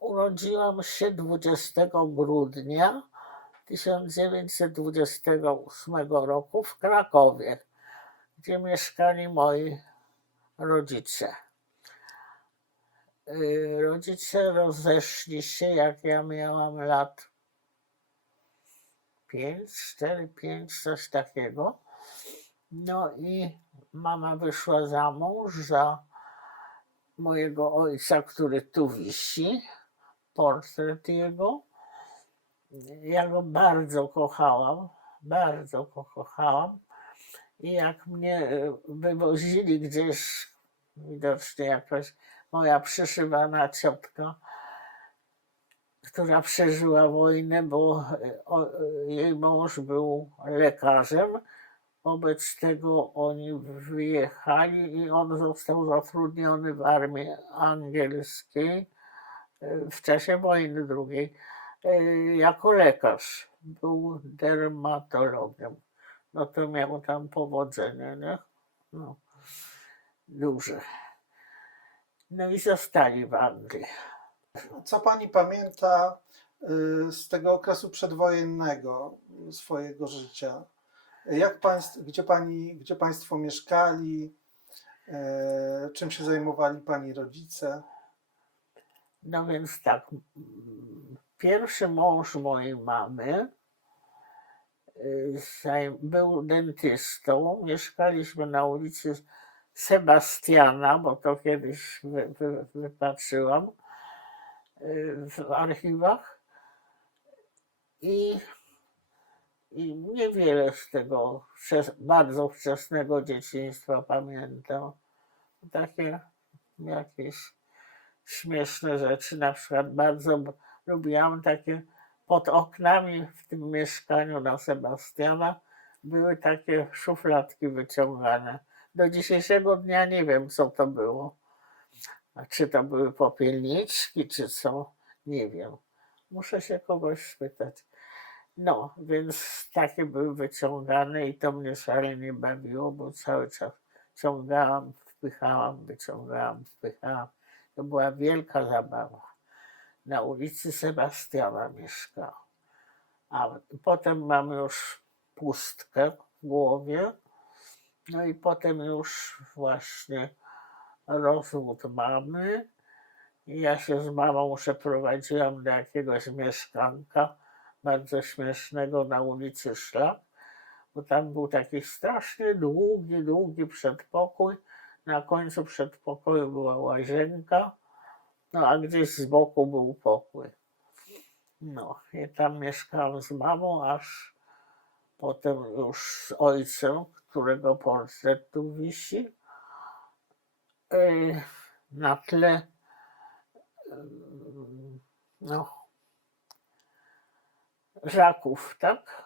Urodziłam się 20 grudnia 1928 roku w Krakowie, gdzie mieszkali moi rodzice. Rodzice rozeszli się, jak ja miałam lat 5, 4, 5, coś takiego. No i mama wyszła za mąż za mojego ojca, który tu wisi, portret jego. Ja go bardzo kochałam, bardzo go kochałam. I jak mnie wywozili gdzieś, widocznie jakaś moja przyszywana ciotka, która przeżyła wojnę, bo jej mąż był lekarzem. Wobec tego oni wyjechali i on został zatrudniony w armii angielskiej w czasie wojny drugiej jako lekarz. Był dermatologiem. No to miał tam powodzenie, nie? No, duże. No i zostali w Anglii. Co pani pamięta z tego okresu przedwojennego swojego życia? Gdzie państwo mieszkali? Czym się zajmowali pani rodzice? No więc tak, pierwszy mąż mojej mamy był dentystą. Mieszkaliśmy na ulicy Sebastiana, bo to kiedyś wypatrzyłam w archiwach. I niewiele z tego bardzo wczesnego dzieciństwa pamiętam. Takie jakieś śmieszne rzeczy. Na przykład bardzo lubiłam takie pod oknami w tym mieszkaniu na Sebastiana były takie szufladki wyciągane. Do dzisiejszego dnia nie wiem, co to było. A czy to były popielniczki, czy co? Nie wiem. Muszę się kogoś spytać. No, więc takie były wyciągane i to mnie szalenie bawiło, bo cały czas ciągałam, wpychałam, wyciągałam, wpychałam. To była wielka zabawa. Na ulicy Sebastiana mieszkał. A potem mam już pustkę w głowie. No i potem już właśnie rozwód mamy. I ja się z mamą przeprowadziłam do jakiegoś mieszkanka bardzo śmiesznego na ulicy Szlak, bo tam był taki strasznie długi przedpokój. Na końcu przedpokoju była łazienka, no a gdzieś z boku był pokój. No i tam mieszkałam z mamą, aż potem już z ojcem, którego portret tu wisi, na tle Żaków, tak?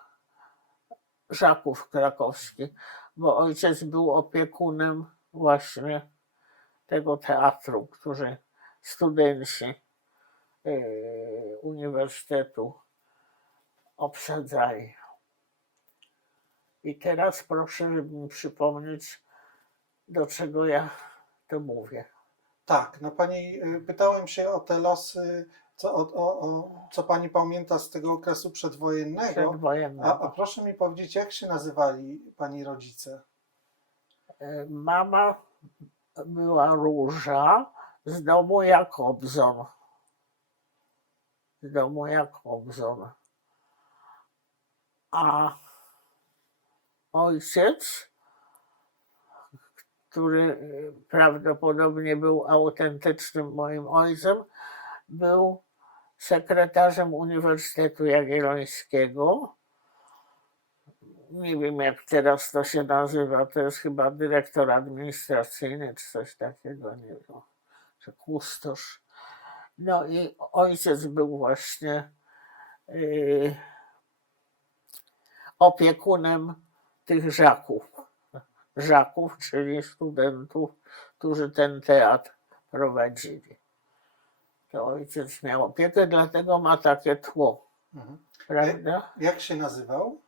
Żaków krakowski, bo ojciec był opiekunem właśnie tego teatru, który studenci uniwersytetu obsadzali. I teraz proszę, żeby mi przypomnieć, do czego ja to mówię. Tak, no pani, pytałem się o te losy, co pani pamięta z tego okresu przedwojennego. A proszę mi powiedzieć, jak się nazywali pani rodzice? Mama była Róża z domu Jakobson. Z domu Jakobson. A ojciec, który prawdopodobnie był autentycznym moim ojcem, był sekretarzem Uniwersytetu Jagiellońskiego. Nie wiem, jak teraz to się nazywa, to jest chyba dyrektor administracyjny czy coś takiego, nie wiem, czy kustosz. No i ojciec był właśnie opiekunem tych Żaków, czyli studentów, którzy ten teatr prowadzili. To ojciec miał opiekę, dlatego ma takie tło. Prawda? Jak się nazywał?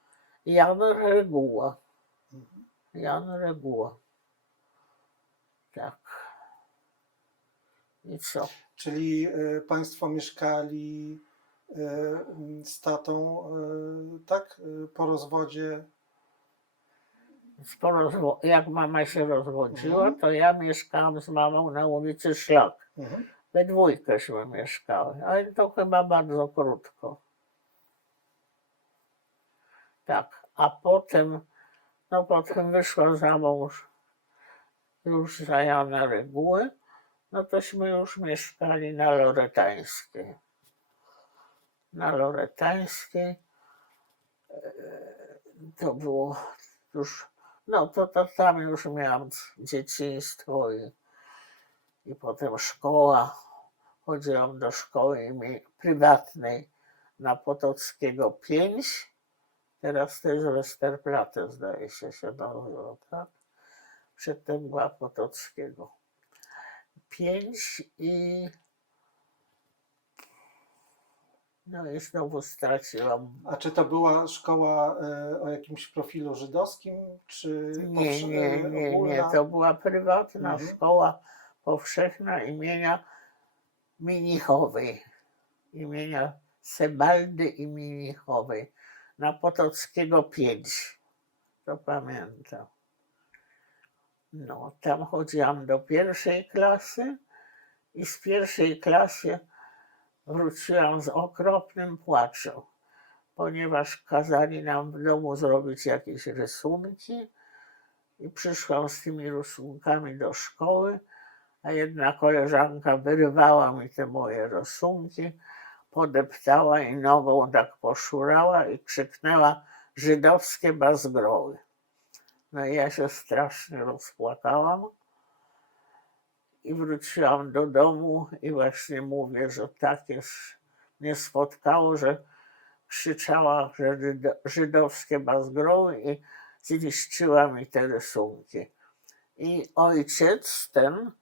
Jan Reguła. Jan Reguła. Tak. I co? Czyli państwo mieszkali z tatą, tak? Po rozwodzie. Jak mama się rozwodziła, Mhm. to ja mieszkałam z mamą na ulicy Szlak. Mhm. We dwójkeśmy mieszkały, ale to chyba bardzo krótko. Tak, a potem, no potem wyszła za mąż już za Jana Reguły, no tośmy już mieszkali na Loretańskiej. Na Loretańskiej to było już, no to tam już miałam dzieciństwo i potem szkoła. Chodziłam do szkoły prywatnej na Potockiego 5. Teraz to jest Westerplatte, zdaje się nazywa, tak? Przedtem była Potockiego 5 no i znowu straciłam. A czy to była szkoła o jakimś profilu żydowskim, czy Nie, ogólna? to była prywatna Mhm. szkoła powszechna imienia Minichowej, imienia Sebaldy i Minichowej na Potockiego 5. To pamiętam. No, tam chodziłam do pierwszej klasy i z pierwszej klasy wróciłam z okropnym płaczem, ponieważ kazali nam w domu zrobić jakieś rysunki i przyszłam z tymi rysunkami do szkoły, a jedna koleżanka wyrywała mi te moje rysunki, podeptała i nogą tak poszurała i krzyknęła: żydowskie bazgroły. No i ja się strasznie rozpłakałam i wróciłam do domu i właśnie mówię, że takie mnie spotkało, że krzyczała, że żydowskie bazgroły i zniszczyła mi te rysunki. I ojciec ten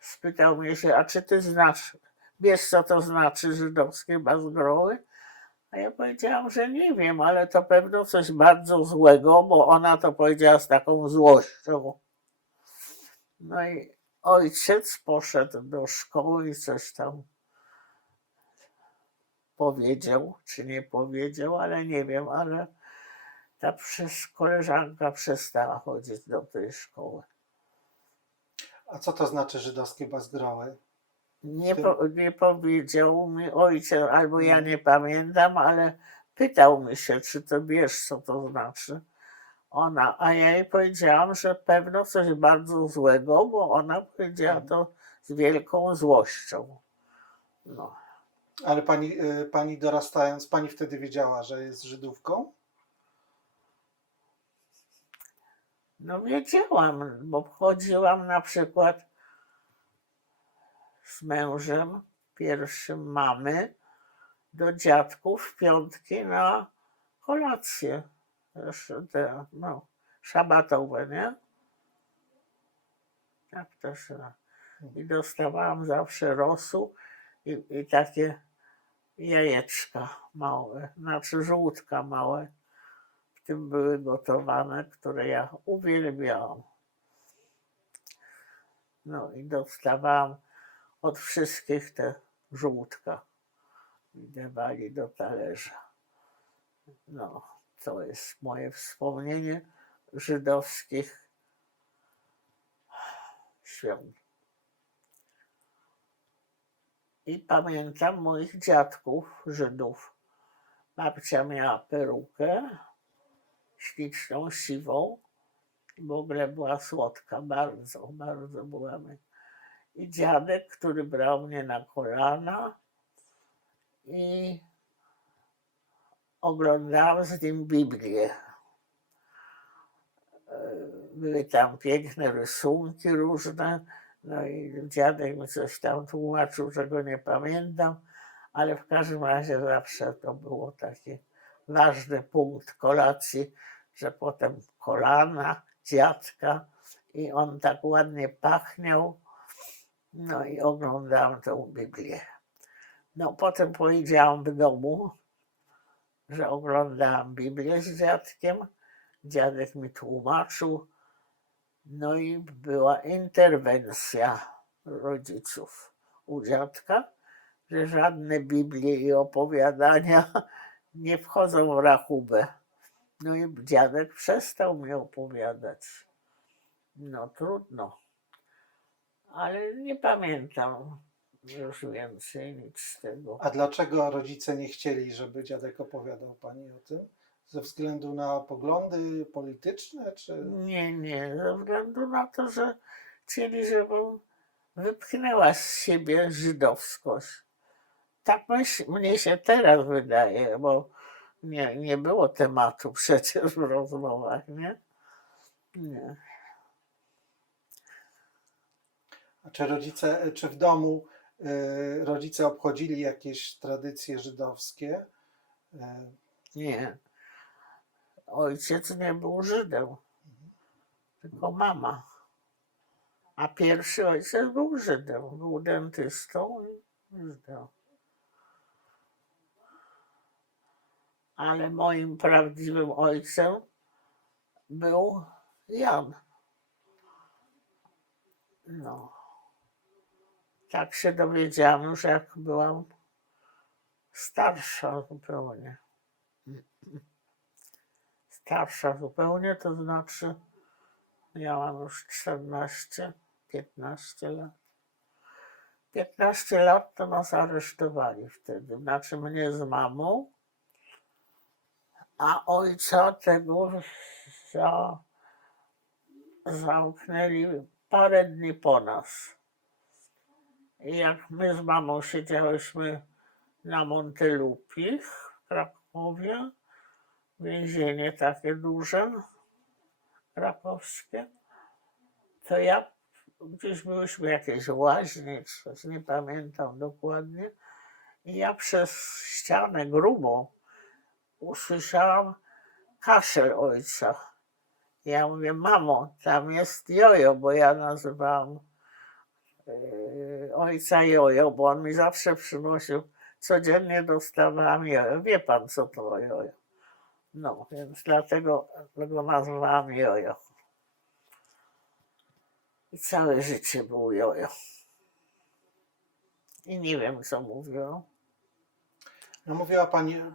spytał mnie się: a czy ty wiesz co to znaczy żydowskie bazgroły? A ja powiedziałam, że nie wiem, ale to pewno coś bardzo złego, bo ona to powiedziała z taką złością. No i ojciec poszedł do szkoły i coś tam powiedział, czy nie powiedział, ale nie wiem, ale ta koleżanka przestała chodzić do tej szkoły. A co to znaczy żydowskie bazgroły? Nie powiedział mi ojciec, albo ja Mhm. nie pamiętam, ale pytał mi się, czy to wiesz, co to znaczy. A ja jej powiedziałam, że pewno coś bardzo złego, bo ona powiedziała to z wielką złością. No. Ale pani dorastając, pani wtedy wiedziała, że jest Żydówką? No wiedziałam, bo chodziłam na przykład z mężem pierwszym mamy do dziadków w piątki na kolację. Te, no, szabatowe, nie? Tak to się. I dostawałam zawsze rosół i takie jajeczka małe, znaczy żółtka małe. W tym były gotowane, które ja uwielbiałam. No i dostawałam od wszystkich te żółtka i dawali do talerza. No, to jest moje wspomnienie żydowskich świąt. I pamiętam moich dziadków, Żydów. Babcia miała perukę, śliczną, siwą. W ogóle była słodka, bardzo, bardzo była. I dziadek, który brał mnie na kolana i oglądałam z nim Biblię. Były tam piękne rysunki różne, no i dziadek mi coś tam tłumaczył, czego nie pamiętam, ale w każdym razie zawsze to było taki ważny punkt kolacji, że potem kolana dziadka i on tak ładnie pachniał, no i oglądałam tę Biblię. No potem powiedziałam w domu, że oglądałam Biblię z dziadkiem, dziadek mi tłumaczył, no i była interwencja rodziców. u dziadka, że żadne Biblie i opowiadania nie wchodzą w rachubę. No i dziadek przestał mi opowiadać. No trudno, ale nie pamiętam już więcej nic z tego. A dlaczego rodzice nie chcieli, żeby dziadek opowiadał pani o tym? Ze względu na poglądy polityczne, czy... Nie, ze względu na to, że chcieli, żebym wypchnęła z siebie żydowskość. Tak mnie się teraz wydaje, bo nie było tematu przecież w rozmowach, nie? Nie. A czy w domu rodzice obchodzili jakieś tradycje żydowskie? Nie. Ojciec nie był Żydem, tylko mama. A pierwszy ojciec był Żydem, był dentystą i Żydem. Ale moim prawdziwym ojcem był Jan. No. Tak się dowiedziałam już, jak byłam starsza zupełnie. Starsza zupełnie, to znaczy miałam już 14, 15 lat. 15 lat to nas aresztowali wtedy, znaczy mnie z mamą, a ojca tego zamknęli parę dni po nas. I jak my z mamą siedziałyśmy na Montelupich w Krakowie, więzienie takie duże, krakowskie, to gdzieś byłyśmy jakieś łaźnie, coś nie pamiętam dokładnie, i ja przez ścianę grubą usłyszałam kaszel ojca. Ja mówię, mamo, tam jest Jojo, bo ja nazywałam ojca Jojo, bo on mi zawsze przynosił, codziennie dostawałam Jojo. Wie pan, co to Jojo? No, więc dlatego go nazwałam Jojo. I całe życie był Jojo. I nie wiem, co mówiła. No, mówiła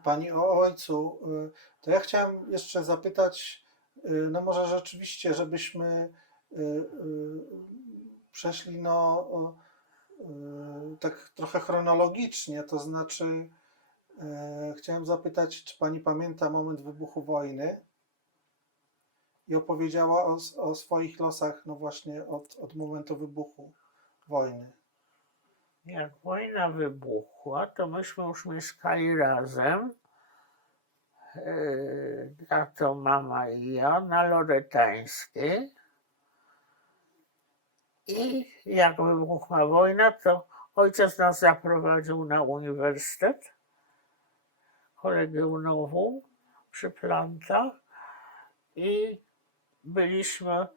pani o ojcu, to ja chciałem jeszcze zapytać, no może rzeczywiście, żebyśmy przeszli tak trochę chronologicznie, to znaczy chciałem zapytać, czy pani pamięta moment wybuchu wojny i opowiedziała o swoich losach, no właśnie od momentu wybuchu wojny. Jak wojna wybuchła, to myśmy już mieszkali razem, tato, mama i ja, na Loretańskiej. I jak wybuchła wojna, to ojciec nas zaprowadził na uniwersytet, Kolegium Novum przy Plantach, i byliśmy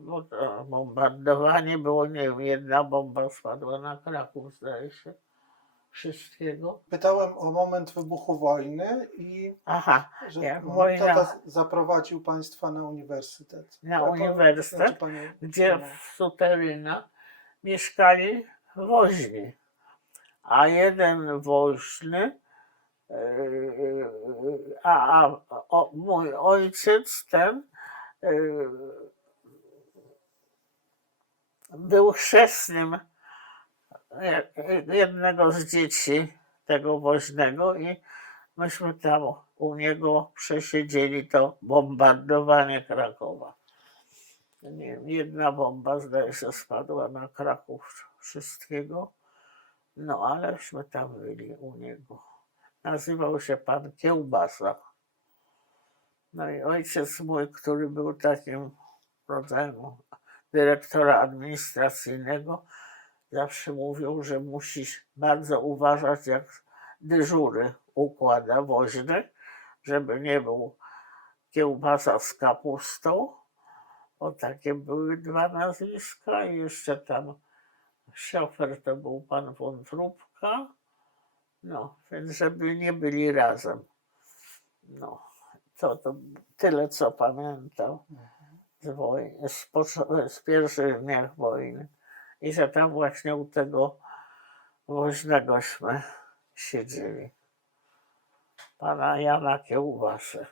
bo bombardowanie było, nie wiem, jedna bomba spadła na Kraków, zdaje się, wszystkiego. Pytałem o moment wybuchu wojny i Aha, że jak wojna, tata zaprowadził państwa na uniwersytet. na uniwersytet, Panią gdzie w suteryna mieszkali woźni, a jeden woźny, mój ojciec ten był chrzestnym jednego z dzieci tego woźnego i myśmy tam u niego przesiedzieli to bombardowanie Krakowa. Nie wiem, jedna bomba, zdaje się, spadła na Kraków wszystkiego, no aleśmy tam byli u niego. Nazywał się pan Kiełbasa. No i ojciec mój, który był takim rodzajem dyrektora administracyjnego, zawsze mówił, że musisz bardzo uważać, jak dyżury układa woźny, żeby nie był Kiełbasa z kapustą, bo takie były dwa nazwiska, i jeszcze tam szofer to był pan Wątróbka, no, więc żeby nie byli razem. No, to tyle, co pamiętam z wojny, z pierwszych dniach wojny. i że tam właśnie u tego woźnegośmy siedzieli. Pana Jana Kiełbasy.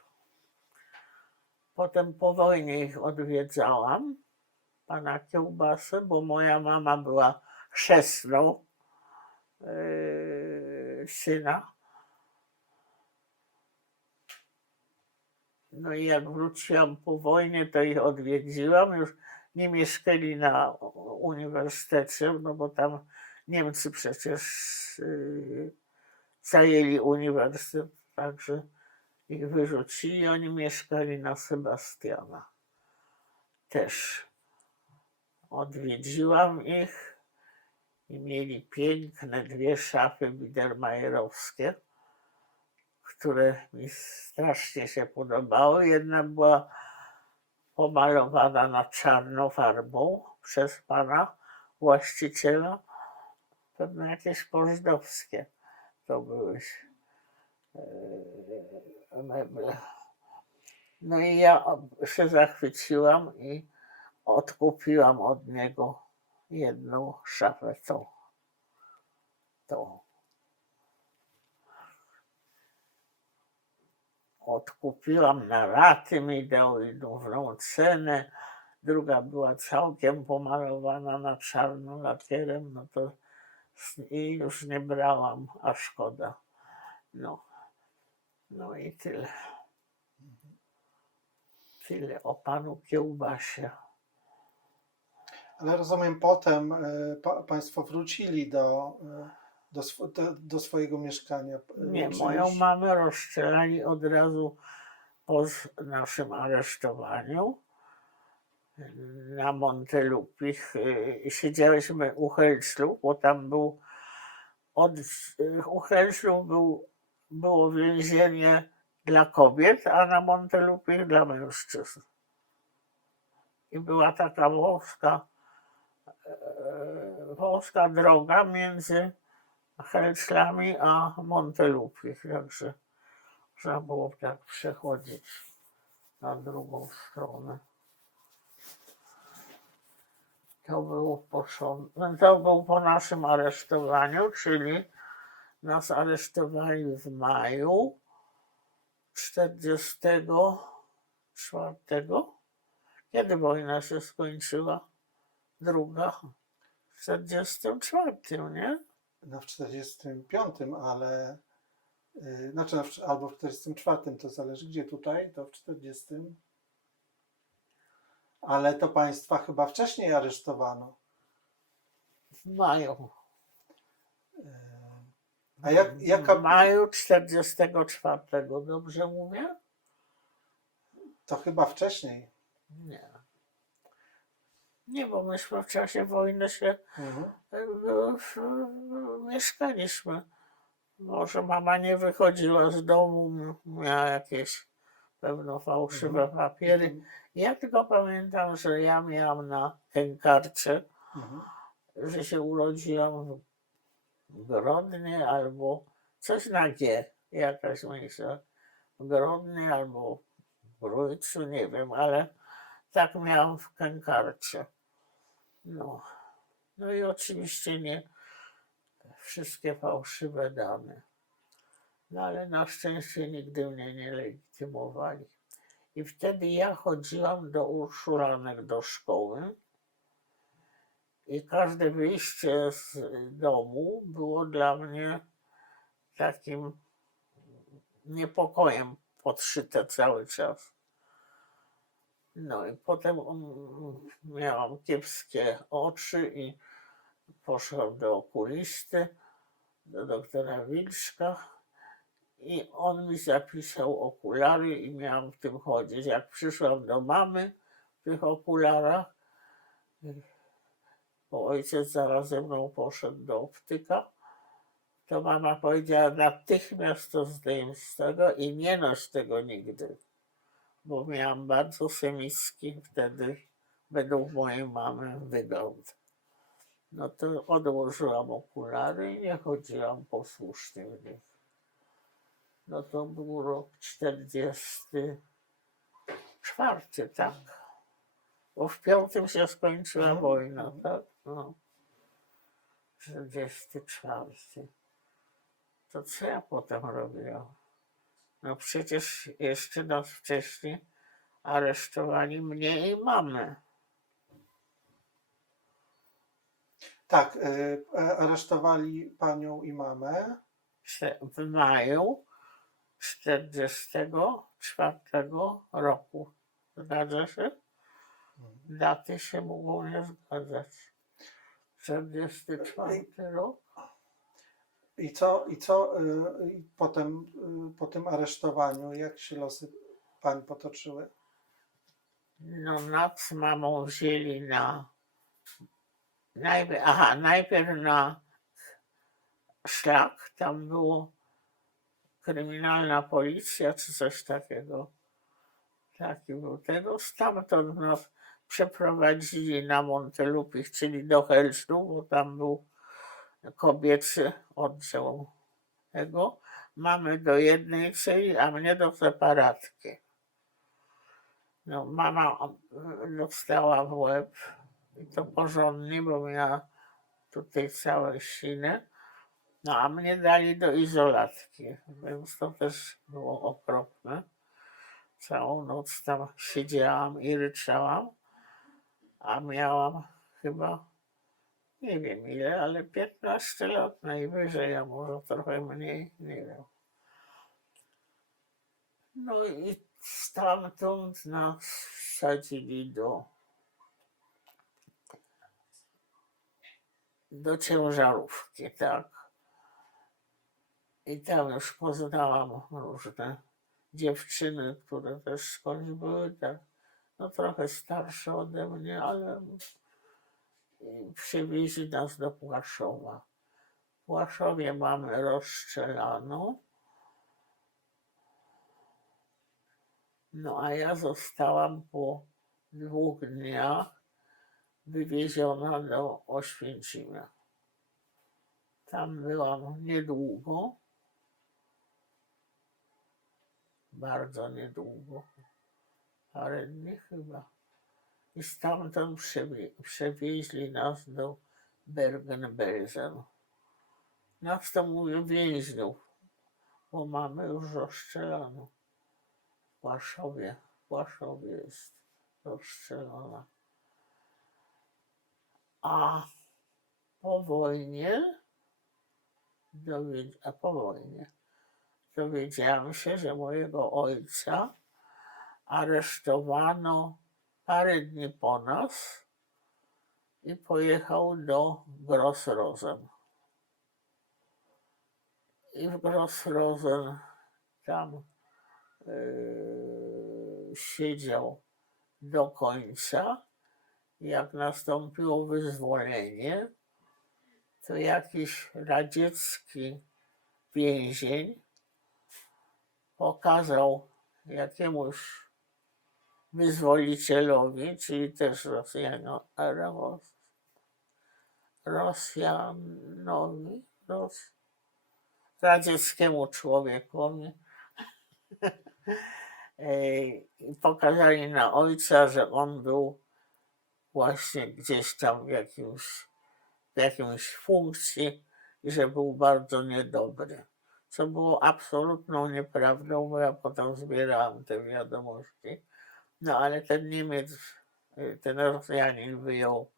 Potem po wojnie ich odwiedzałam, pana Kiełbasy, bo moja mama była chrzestną syna. No i jak wróciłam po wojnie, to ich odwiedziłam. Już nie mieszkali na uniwersytecie, no bo tam Niemcy przecież zajęli uniwersytet, także ich wyrzucili. Oni mieszkali na Sebastiana. Też odwiedziłam ich i mieli piękne 2 szafy biedermajerowskie, które mi strasznie się podobały. Jedna była pomalowana na czarno farbą przez pana właściciela. Pewno jakieś pożydowskie to były meble. No i ja się zachwyciłam i odkupiłam od niego jedną szafę, tą. Odkupiłam na raty, mi dał równą cenę. Druga była całkiem pomalowana na czarno lakierem, no to i już nie brałam, a szkoda. No i tyle. Tyle o panu Kiełbasie. Ale rozumiem, potem państwo wrócili do swojego mieszkania. Nie, Czy moją już- mamę rozstrzelali od razu po naszym aresztowaniu na Montelupich. Siedzieliśmy u Helclów, bo tam był u Helclów było więzienie dla kobiet, a na Montelupich dla mężczyzn. I była taka wąska droga między Helclami a Montelupich, także trzeba było tak przechodzić na drugą stronę. To był po naszym aresztowaniu, czyli nas aresztowali w maju 1944. Kiedy wojna się skończyła? Druga? W 1944, nie? No w 45, ale znaczy albo w 44, to zależy gdzie tutaj, to w 40. Ale to państwa chyba wcześniej aresztowano. W maju. A jaka... W maju 1944, dobrze mówię? To chyba wcześniej. Nie. Nie, bo myśmy w czasie wojny się mieszkaliśmy. Może mama nie wychodziła z domu, miała jakieś pewno fałszywe papiery. Ja tylko pamiętam, że ja miałam na Kękarcie, że się urodziłam w Grodnie albo coś na G, jakaś mniejsza. W Grodnie albo w Grójcu, nie wiem, ale tak miałam w Kękarcie. No i oczywiście nie wszystkie fałszywe dane. No ale na szczęście nigdy mnie nie legitymowali. I wtedy ja chodziłam do Urszulanek do szkoły i każde wyjście z domu było dla mnie takim niepokojem podszyte cały czas. No i potem miałam kiepskie oczy i poszłam do okulisty, do doktora Wilczka i on mi zapisał okulary i miałam w tym chodzić. Jak przyszłam do mamy w tych okularach, bo ojciec zaraz ze mną poszedł do optyka, to mama powiedziała: natychmiast to zdejm z tego i nie noś tego nigdy, bo miałam bardzo semicki wtedy, według mojej mamy, wygląd. No to odłożyłam okulary i nie chodziłam posłusznie w nich. No to był rok 1944, tak. Bo w 1945 się skończyła wojna, tak? No. 44. To co ja potem robiłam? No przecież jeszcze noc wcześniej aresztowali mnie i mamę. Tak, aresztowali panią i mamę. W maju 44 roku. Zgadza się? Daty się mogą nie zgadzać. 44 rok. I potem po tym aresztowaniu, jak się losy pań potoczyły? No nas z mamą wzięli najpierw na szlak, tam było kryminalna policja czy coś takiego. Taki był tego. Stamtąd nas przeprowadzili na Montelupich, czyli do Helsztu, bo tam był kobiecy oddział tego. Mamy do jednej celi, a mnie do separatki. No, mama dostała w łeb i to porządnie, bo miała tutaj całe siny. No a mnie dali do izolatki, więc to też było okropne. Całą noc tam siedziałam i ryczałam, a miałam chyba, nie wiem ile, ale 15 lat najwyżej, a może trochę mniej, nie wiem. No i stamtąd nas wsadzili do ciężarówki, tak. I tam już poznałam różne dziewczyny, które też skądś były, tak, no trochę starsze ode mnie, ale przywieźli nas do Płaszowa. W Płaszowie mamy rozstrzelaną. No a ja zostałam po 2 dniach wywieziona do Oświęcimia. Tam byłam niedługo, bardzo niedługo, parę dni chyba. I stamtąd przewieźli nas do Bergen-Belsen. Nas to mówię więźniów, bo mamy już rozstrzelano. W Płaszowie jest rozstrzelona. A po wojnie dowiedziałam się, że mojego ojca aresztowano parę dni po nas i pojechał do Gross-Rosen. I w Gross-Rosen tam siedział do końca. Jak nastąpiło wyzwolenie, to jakiś radziecki więzień pokazał jakiemuś wyzwolicielowi, czyli też Rosjanowi, radzieckiemu człowiekowi, pokazali na ojca, że on był właśnie gdzieś tam w jakiejś funkcji i że był bardzo niedobry. Co było absolutną nieprawdą, bo ja potem zbierałam te wiadomości. No ale ten Niemiec, ten Rosjanin wyjął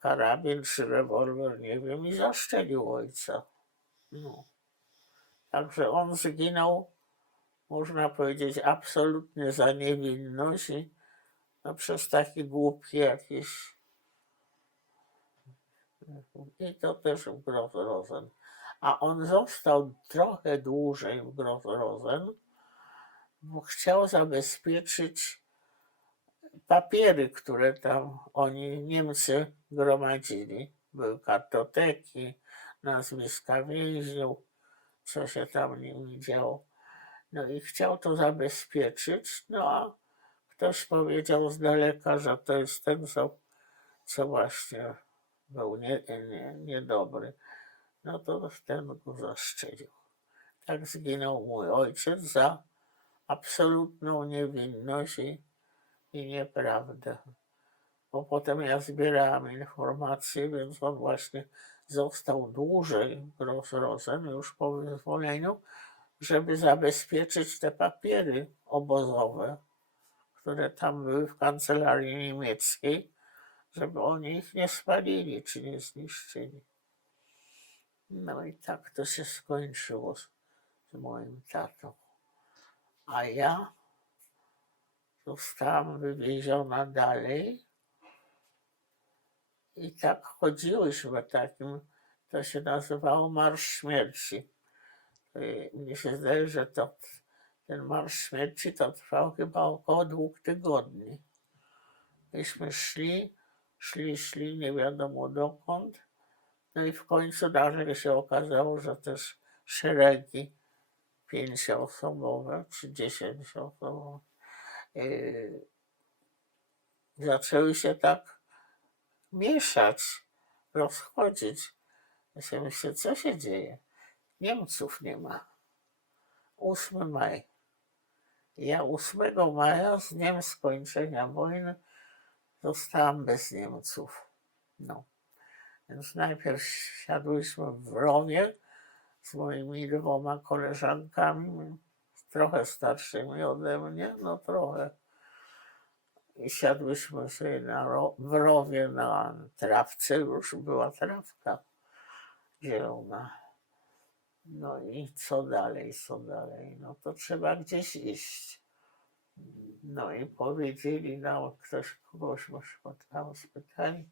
karabin czy rewolwer, nie wiem, i zastrzelił ojca. No. Także on zginął, można powiedzieć, absolutnie za niewinność i no, przez taki głupi jakiś. I to też w Gross-Rosen. A on został trochę dłużej w Gross-Rosen, bo chciał zabezpieczyć papiery, które tam Niemcy gromadzili. Były kartoteki, nazwiska więźniów, co się tam nimi działo. No i chciał to zabezpieczyć, no a ktoś powiedział z daleka, że to jest ten, co właśnie był niedobry. No to ten go zastrzelił. Tak zginął mój ojciec za absolutną niewinność i nieprawdę. Bo potem ja zbierałam informacje, więc on właśnie został dłużej Gross-Rosen już po wyzwoleniu, żeby zabezpieczyć te papiery obozowe, które tam były w kancelarii niemieckiej, żeby oni ich nie spalili czy nie zniszczyli. No i tak to się skończyło z moim tatą. A ja zostałam wywieziona dalej i tak chodziłyśmy takim, to się nazywało Marsz Śmierci. Mnie się zdaje, że ten Marsz Śmierci to trwał chyba około 2 tygodni. Myśmy szli, nie wiadomo dokąd. No i w końcu nagle się okazało, że też szeregi 5-osobowe czy 10-osobowe zaczęły się tak mieszać, rozchodzić. Ja się myślę, co się dzieje? Niemców nie ma. 8 maja. Ja 8 maja z dniem skończenia wojny zostałam bez Niemców. No. Więc najpierw siadłyśmy w rowie z moimi 2 koleżankami, trochę starszymi ode mnie, no trochę. I siadłyśmy sobie w rowie na trawce, już była trawka zielona. No i co dalej? No to trzeba gdzieś iść. No i powiedzieli nam, kogoś tam spytali,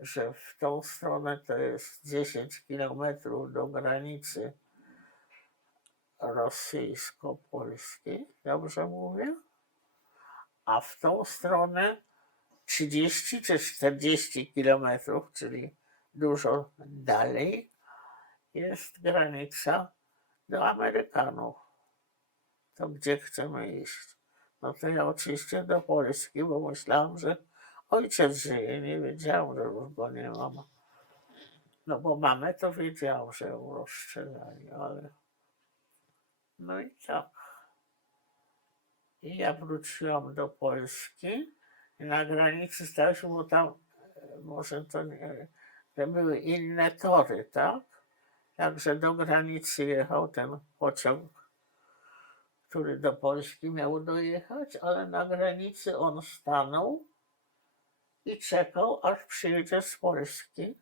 że w tą stronę to jest 10 kilometrów do granicy rosyjsko-polskiej, dobrze mówię? A w tą stronę 30 czy 40 kilometrów, czyli dużo dalej, jest granica do Amerykanów. To gdzie chcemy iść? No to ja oczywiście do Polski, bo myślałam, że ojciec żyje. Nie wiedziałam, że już go nie mam. No bo mamę to wiedziałam, że ją rozstrzelali, ale... No i tak. I ja wróciłam do Polski i na granicy staliśmy, bo tam może to nie... To były inne tory, tak? Także do granicy jechał ten pociąg, który do Polski miał dojechać, ale na granicy on stanął i czekał, aż przyjedzie z Polski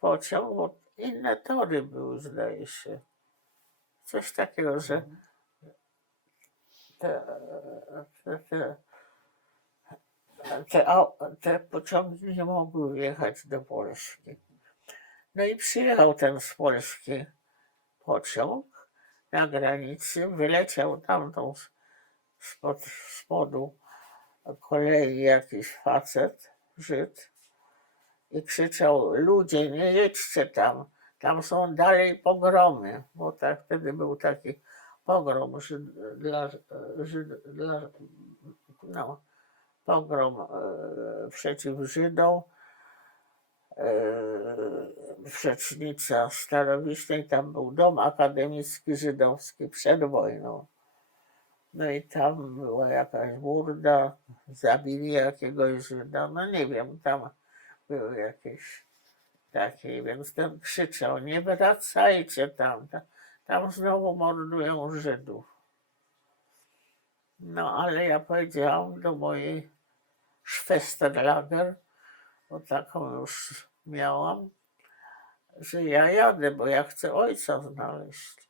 pociąg, bo inne tory były, zdaje się. Coś takiego, że te pociągi nie mogły wjechać do Polski. No i przyjechał ten z Polski pociąg na granicy, wyleciał tamtą spod spodu kolei jakiś facet, Żyd, i krzyczał: ludzie, nie jedźcie tam są dalej pogromy, bo tak wtedy był taki pogrom pogrom przeciw Żydom, Przecznica Starowiśnej, tam był dom akademicki żydowski przed wojną. No i tam była jakaś burda, zabili jakiegoś Żyda, no nie wiem, tam były jakieś takie, więc ten krzyczał: nie wracajcie tam znowu mordują Żydów. No ale ja powiedziałam do mojej Schwesterlager, bo taką już miałam, że ja jadę, bo ja chcę ojca znaleźć.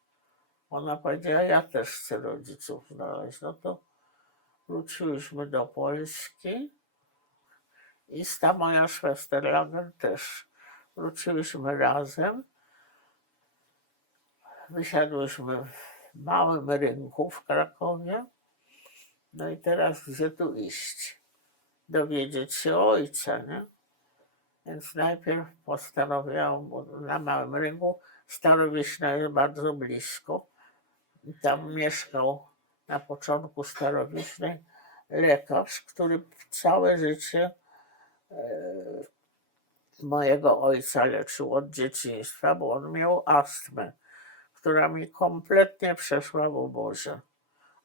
Ona powiedziała: ja też chcę rodziców znaleźć. No to wróciłyśmy do Polski i ta moja Schwesterlager też. Wróciłyśmy razem. Wysiadłyśmy w małym rynku w Krakowie. No i teraz gdzie tu iść? Dowiedzieć się o ojca, nie? Więc najpierw postanowiłam, bo na małym rynku Starowiśna jest bardzo blisko. I tam mieszkał na początku Starowiśnej lekarz, który całe życie mojego ojca leczył od dzieciństwa, bo on miał astmę, która mi kompletnie przeszła w obozie.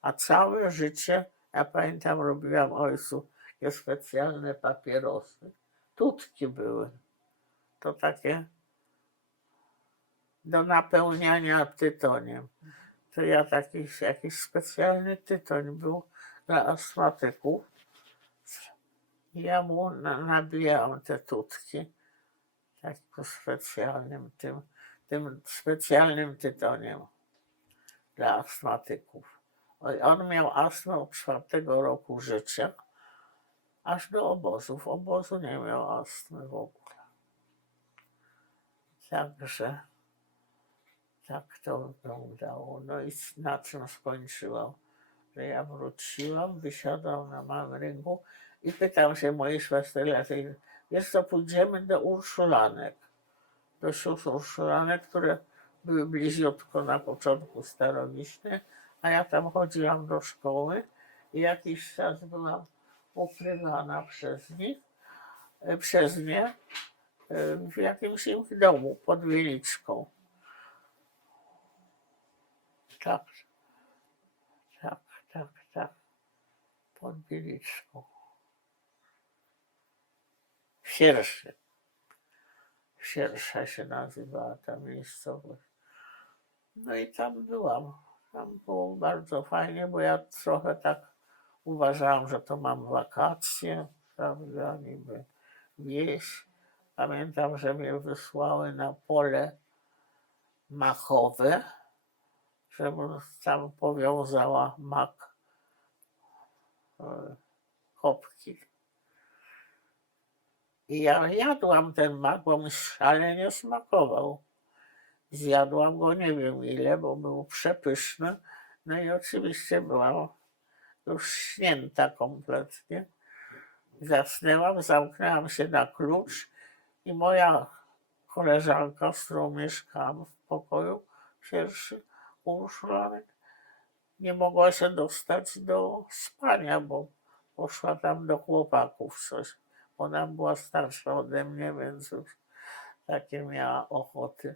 A całe życie, ja pamiętam, robiłam ojcu specjalne papierosy. Tutki były. to takie do napełniania tytoniem. To ja jakiś specjalny tytoń był dla astmatyków. Ja mu nabijałam te tutki takim specjalnym tym specjalnym tytoniem dla astmatyków. On miał astmę od 4 roku życia, aż do obozu. W obozu nie miał astmy w ogóle. Także tak to wyglądało. No i na czym skończyłam? Że ja wróciłam, wysiadłam na małym rynku i pytam się mojej szwajcarskiej, wiesz co, pójdziemy do Urszulanek. Do sióstr Urszulanek, które były bliziutko na początku Starowiśny, a ja tam chodziłam do szkoły i jakiś czas byłam ukrywana przez nie w jakimś ich domu pod Wieliczką. Tak, pod Wieliczką. Siersza się nazywała ta miejscowość. No i tam byłam. Tam było bardzo fajnie, bo ja trochę tak uważałam, że to mam wakacje, prawda, niby wieś. Pamiętam, że mnie wysłały na pole makowe, żebym tam powiązała mak, kopki. I ja jadłam ten mak, bo mi szalenie smakował. Zjadłam go nie wiem ile, bo był przepyszny. No i oczywiście byłam już śnięta kompletnie. Zasnęłam, zamknęłam się na klucz i moja koleżanka, z którą mieszkałam w pokoju pierwszy Urszulanek, nie mogła się dostać do spania, bo poszła tam do chłopaków coś. Ona była starsza ode mnie, więc już takie miała ochoty.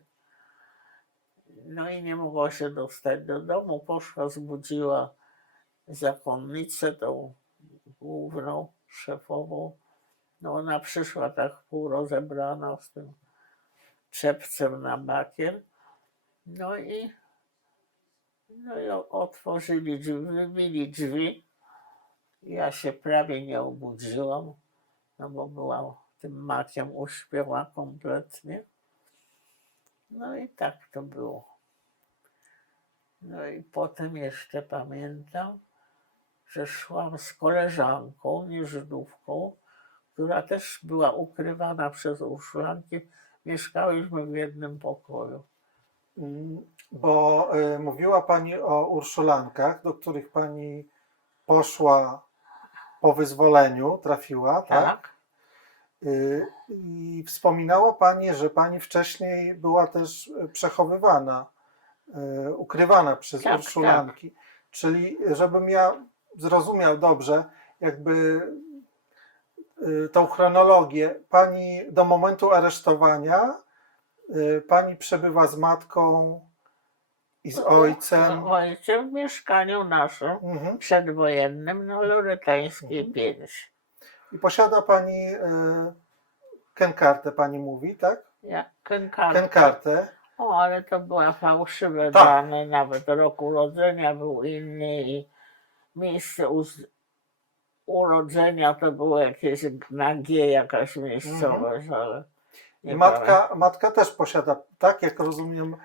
No i nie mogła się dostać do domu. Poszła, zbudziła zakonnicę, tą główną, szefową. No ona przyszła tak pół rozebrana z tym czepcem na bakier. No i otworzyli drzwi, wybili drzwi. Ja się prawie nie obudziłam, no bo byłam tym makiem uśpiona kompletnie. No i tak to było. No i potem jeszcze pamiętam, że szłam z koleżanką, nieżydówką, która też była ukrywana przez Urszulanki. Mieszkałyśmy w jednym pokoju. Bo mówiła Pani o Urszulankach, do których Pani poszła po wyzwoleniu, trafiła, tak? I wspominała Pani, że Pani wcześniej była też przechowywana, ukrywana przez Urszulanki. Tak. Czyli, żebym ja zrozumiał dobrze, jakby tą chronologię, Pani do momentu aresztowania, Pani przebywa z matką i z ojcem. Ojcem w mieszkaniu naszym, przedwojennym, na Lorytańskiej 5. I posiada Pani kenkartę, Pani mówi, tak? Ja, kenkartę. Kenkartę. O, ale to była fałszywe dane, nawet rok urodzenia był inny i miejsce urodzenia to było jakieś na G jakaś miejscowość, ale nie matka też posiada, tak jak rozumiem,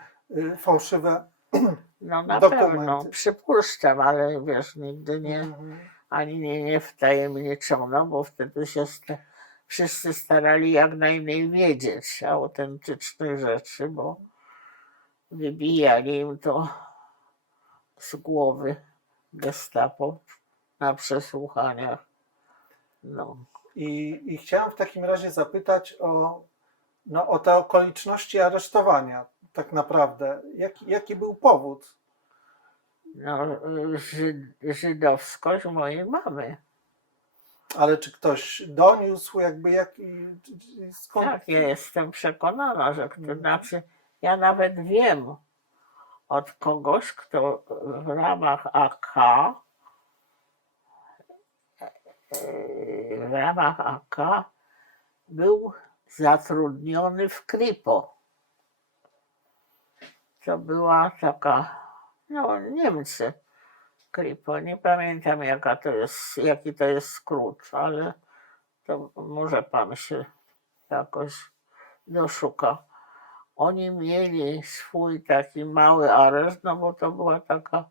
fałszywe no na dokumenty. Pewno, przypuszczam, ale wiesz, nigdy ani nie wtajemniczono, bo wtedy się wszyscy starali jak najmniej wiedzieć autentycznych rzeczy, bo wybijali im to z głowy Gestapo na przesłuchaniach. No. I chciałem w takim razie zapytać o te okoliczności aresztowania tak naprawdę. Jaki był powód? No, żydowskość mojej mamy. Ale czy ktoś doniósł skąd? Tak, ja jestem przekonana, że to znaczy, ja nawet wiem od kogoś, kto w ramach AK był zatrudniony w Kripo. To była taka, no Niemcy. Kripo, nie pamiętam jaki to jest skrót, ale to może pan się jakoś doszuka. Oni mieli swój taki mały areszt, no bo to była taka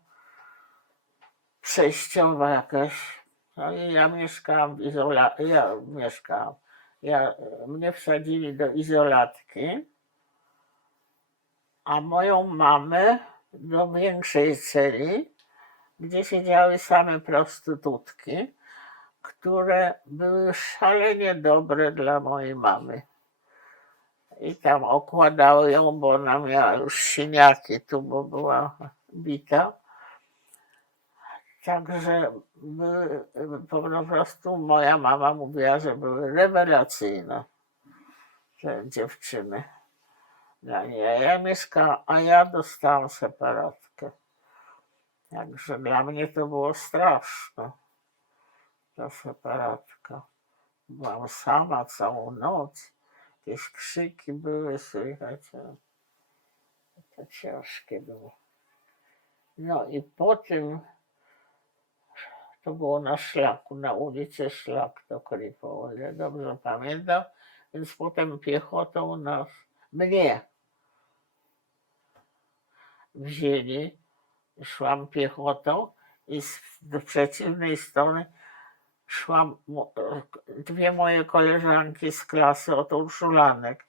przejściowa jakaś. No i ja mieszkałam mnie wsadzili do izolatki, a moją mamę do większej celi, gdzie siedziały same prostytutki, które były szalenie dobre dla mojej mamy. I tam okładały ją, bo ona miała już siniaki tu, bo była bita. Także po prostu moja mama mówiła, że były rewelacyjne te dziewczyny. A ja dostałam separatkę. Także dla mnie to było straszne, ta separatka. Byłam sama całą noc. Jakieś krzyki były słychać. To ciężkie było. No i potem to było na Szlaku, na ulicy Szlak do Kripo, o ile dobrze pamiętam. Więc potem piechotą mnie wzięli. Szłam piechotą i do przeciwnej strony szłam dwie moje koleżanki z klasy od Urszulanek.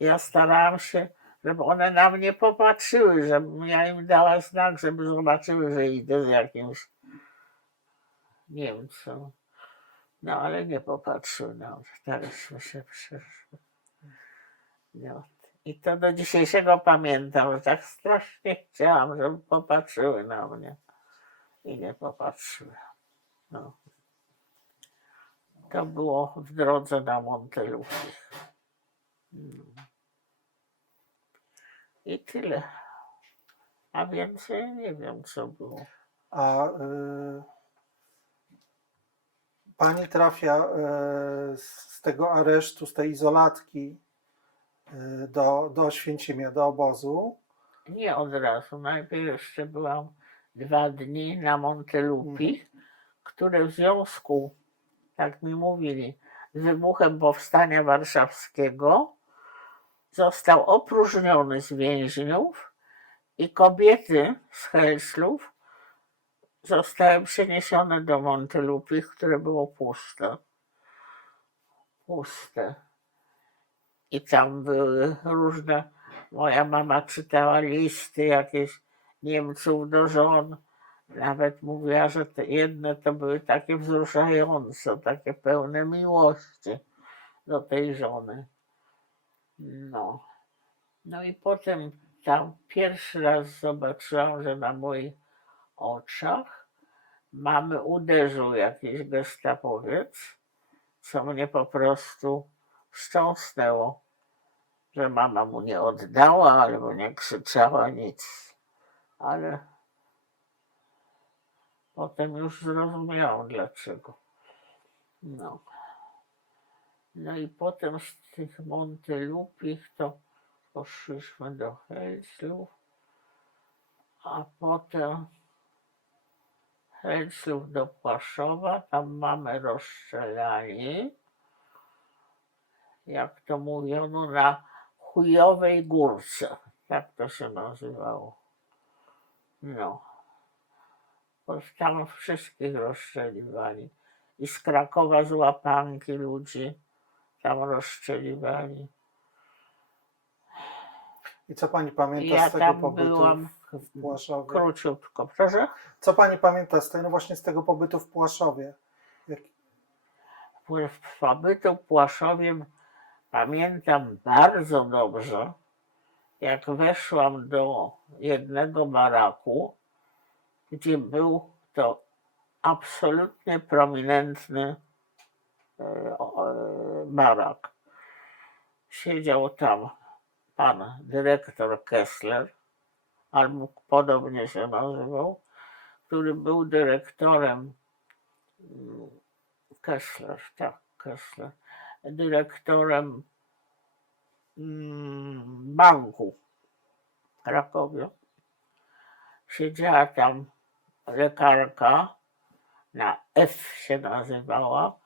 Ja starałam się, żeby one na mnie popatrzyły, żebym ja im dała znak, żeby zobaczyły, że idę z jakimś Niemcem. No ale nie popatrzyły na mnie. Takśmy się przeszły. No. I to do dzisiejszego pamiętam, że tak strasznie chciałam, żeby popatrzyły na mnie. I nie popatrzyły. No. To było w drodze na Montelupich. I tyle. A więcej nie wiem, co było. A pani trafia z tego aresztu, z tej izolatki do Oświęcimia, do obozu? Nie od razu. Najpierw jeszcze byłam 2 dni na Montelupich, które w związku, tak mi mówili, z wybuchem Powstania Warszawskiego został opróżniony z więźniów i kobiety z Helslów zostały przeniesione do Montelupich, które było puste. I tam były różne, moja mama czytała listy jakieś Niemców do żon. Nawet mówiła, że te jedne to były takie wzruszające, takie pełne miłości do tej żony. No i potem tam pierwszy raz zobaczyłam, że na moich oczach mamy uderzył jakiś gestapowiec, co mnie po prostu wstrząsnęło, że mama mu nie oddała albo nie krzyczała nic. Ale potem już zrozumiałam dlaczego. No i potem z tych Montelupich to poszliśmy do Helslów, a potem Helslów do Płaszowa, tam mamę rozstrzelali, jak to mówiono, na Chujowej Górce, tak to się nazywało. Bo tam wszystkich rozstrzeliwali. I z Krakowa z łapanki ludzi tam rozstrzeliwali. I co pani pamięta z tego pobytu w Płaszowie? Króciutko, proszę? Co pani pamięta z tego pobytu w Płaszowie? Pobytu w Płaszowie pamiętam bardzo dobrze, jak weszłam do jednego baraku, gdzie był to absolutnie prominentny barak. Siedział tam pan dyrektor Kessler, albo podobnie się nazywał, który był dyrektorem Kessler, dyrektorem banku w Krakowie. Siedziała tam lekarka, na F się nazywała.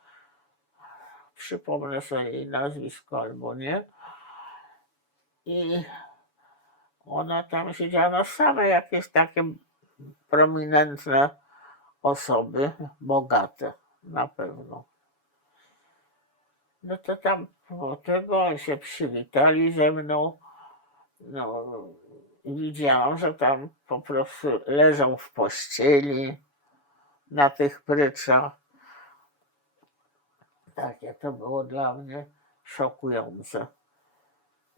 Przypomnę sobie jej nazwisko albo nie. I ona tam siedziała, no same jakieś takie prominentne osoby, bogate na pewno. No to tam po tego się przywitali ze mną. No, widziałam, że tam po prostu leżą w pościeli na tych pryczach. Takie to było dla mnie szokujące.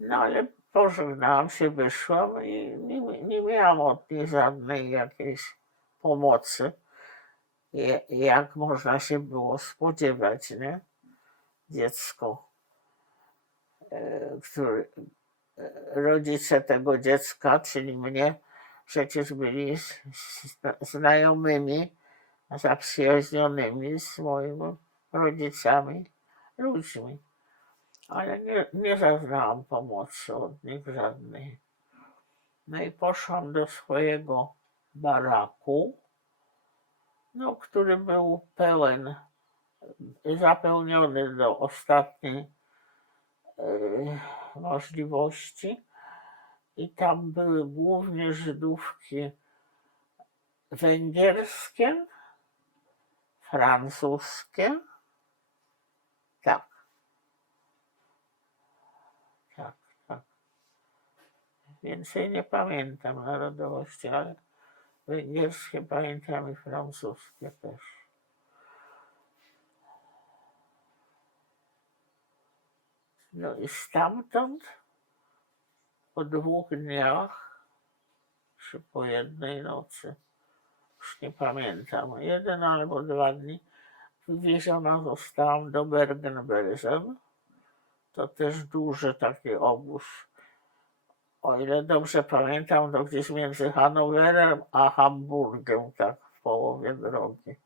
No ale pożegnałam się, wyszłam i nie miałam od niej żadnej jakiejś pomocy, jak można się było spodziewać, nie? Dziecko, rodzice tego dziecka, czyli mnie, przecież byli znajomymi, zaprzyjaźnionymi z moimi rodzicami, ludźmi. Ale nie zaznałam pomocy od nich żadnej. No i poszłam do swojego baraku, no, który był pełen, zapełniony do ostatniej możliwości. I tam były głównie Żydówki węgierskie, francuskie. Tak. Więcej nie pamiętam narodowości, ale węgierskie pamiętam i francuskie też. No i stamtąd po 2 dniach, czy po 1 nocy, już nie pamiętam, 1 albo 2 dni, wywieziona zostałam do Bergen-Belsen. To też duży taki obóz. O ile dobrze pamiętam, to gdzieś między Hanowerem a Hamburgiem, tak w połowie drogi.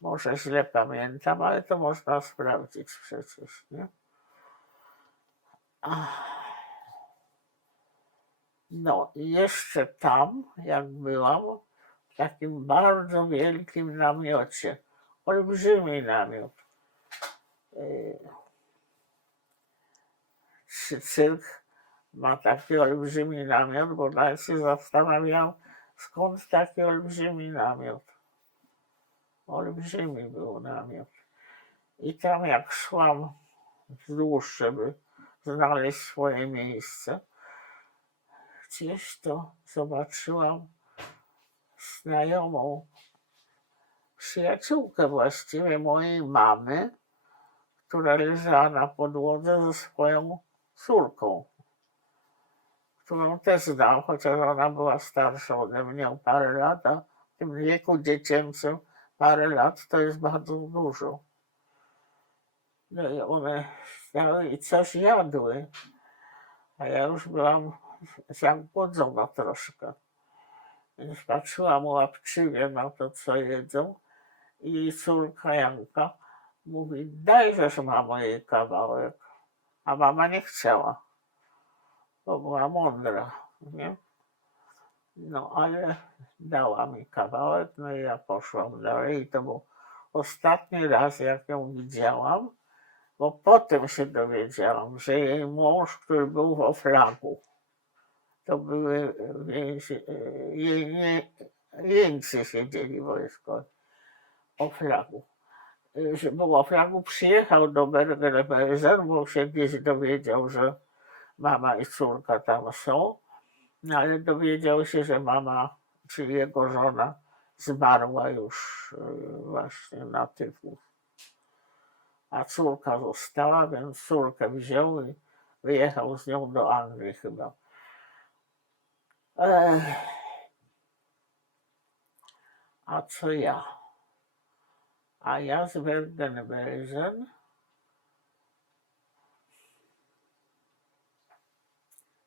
Może źle pamiętam, ale to można sprawdzić przecież, nie? No i jeszcze tam, jak byłam, w takim bardzo wielkim namiocie, olbrzymi namiot. Cyrk ma taki olbrzymi namiot, bo nawet się zastanawiam, skąd taki olbrzymi namiot. Olbrzymi był namiot. I tam jak szłam wzdłuż, żeby znaleźć swoje miejsce, gdzieś to zobaczyłam znajomą przyjaciółkę właściwie mojej mamy, która leżała na podłodze ze swoją córką, którą też znam, chociaż ona była starsza ode mnie o parę lat, a w tym wieku dziecięcym parę lat to jest bardzo dużo. No i one stały i coś jadły, a ja już byłam zagłodzona troszkę. Więc patrzyłam łapczywie na to, co jedzą, i jej córka Janka mówi: dajżesz mamo jej kawałek. A mama nie chciała, bo była mądra, nie? No ale dała mi kawałek, no i ja poszłam dalej. I to był ostatni raz, jak ją widziałam, bo potem się dowiedziałam, że jej mąż, który był w Oflagu, to były jeńcy siedzieli wojskowi Oflagu. Że był Oflagu, przyjechał do Bergen-Belsen, bo się gdzieś dowiedział, że mama i córka tam są, no ale dowiedział się, że mama, czyli jego żona, zmarła już właśnie na tyfus. A córka została, więc córkę wziął i wyjechał z nią do Anglii chyba. A co ja? A ja z Bergen-Belsen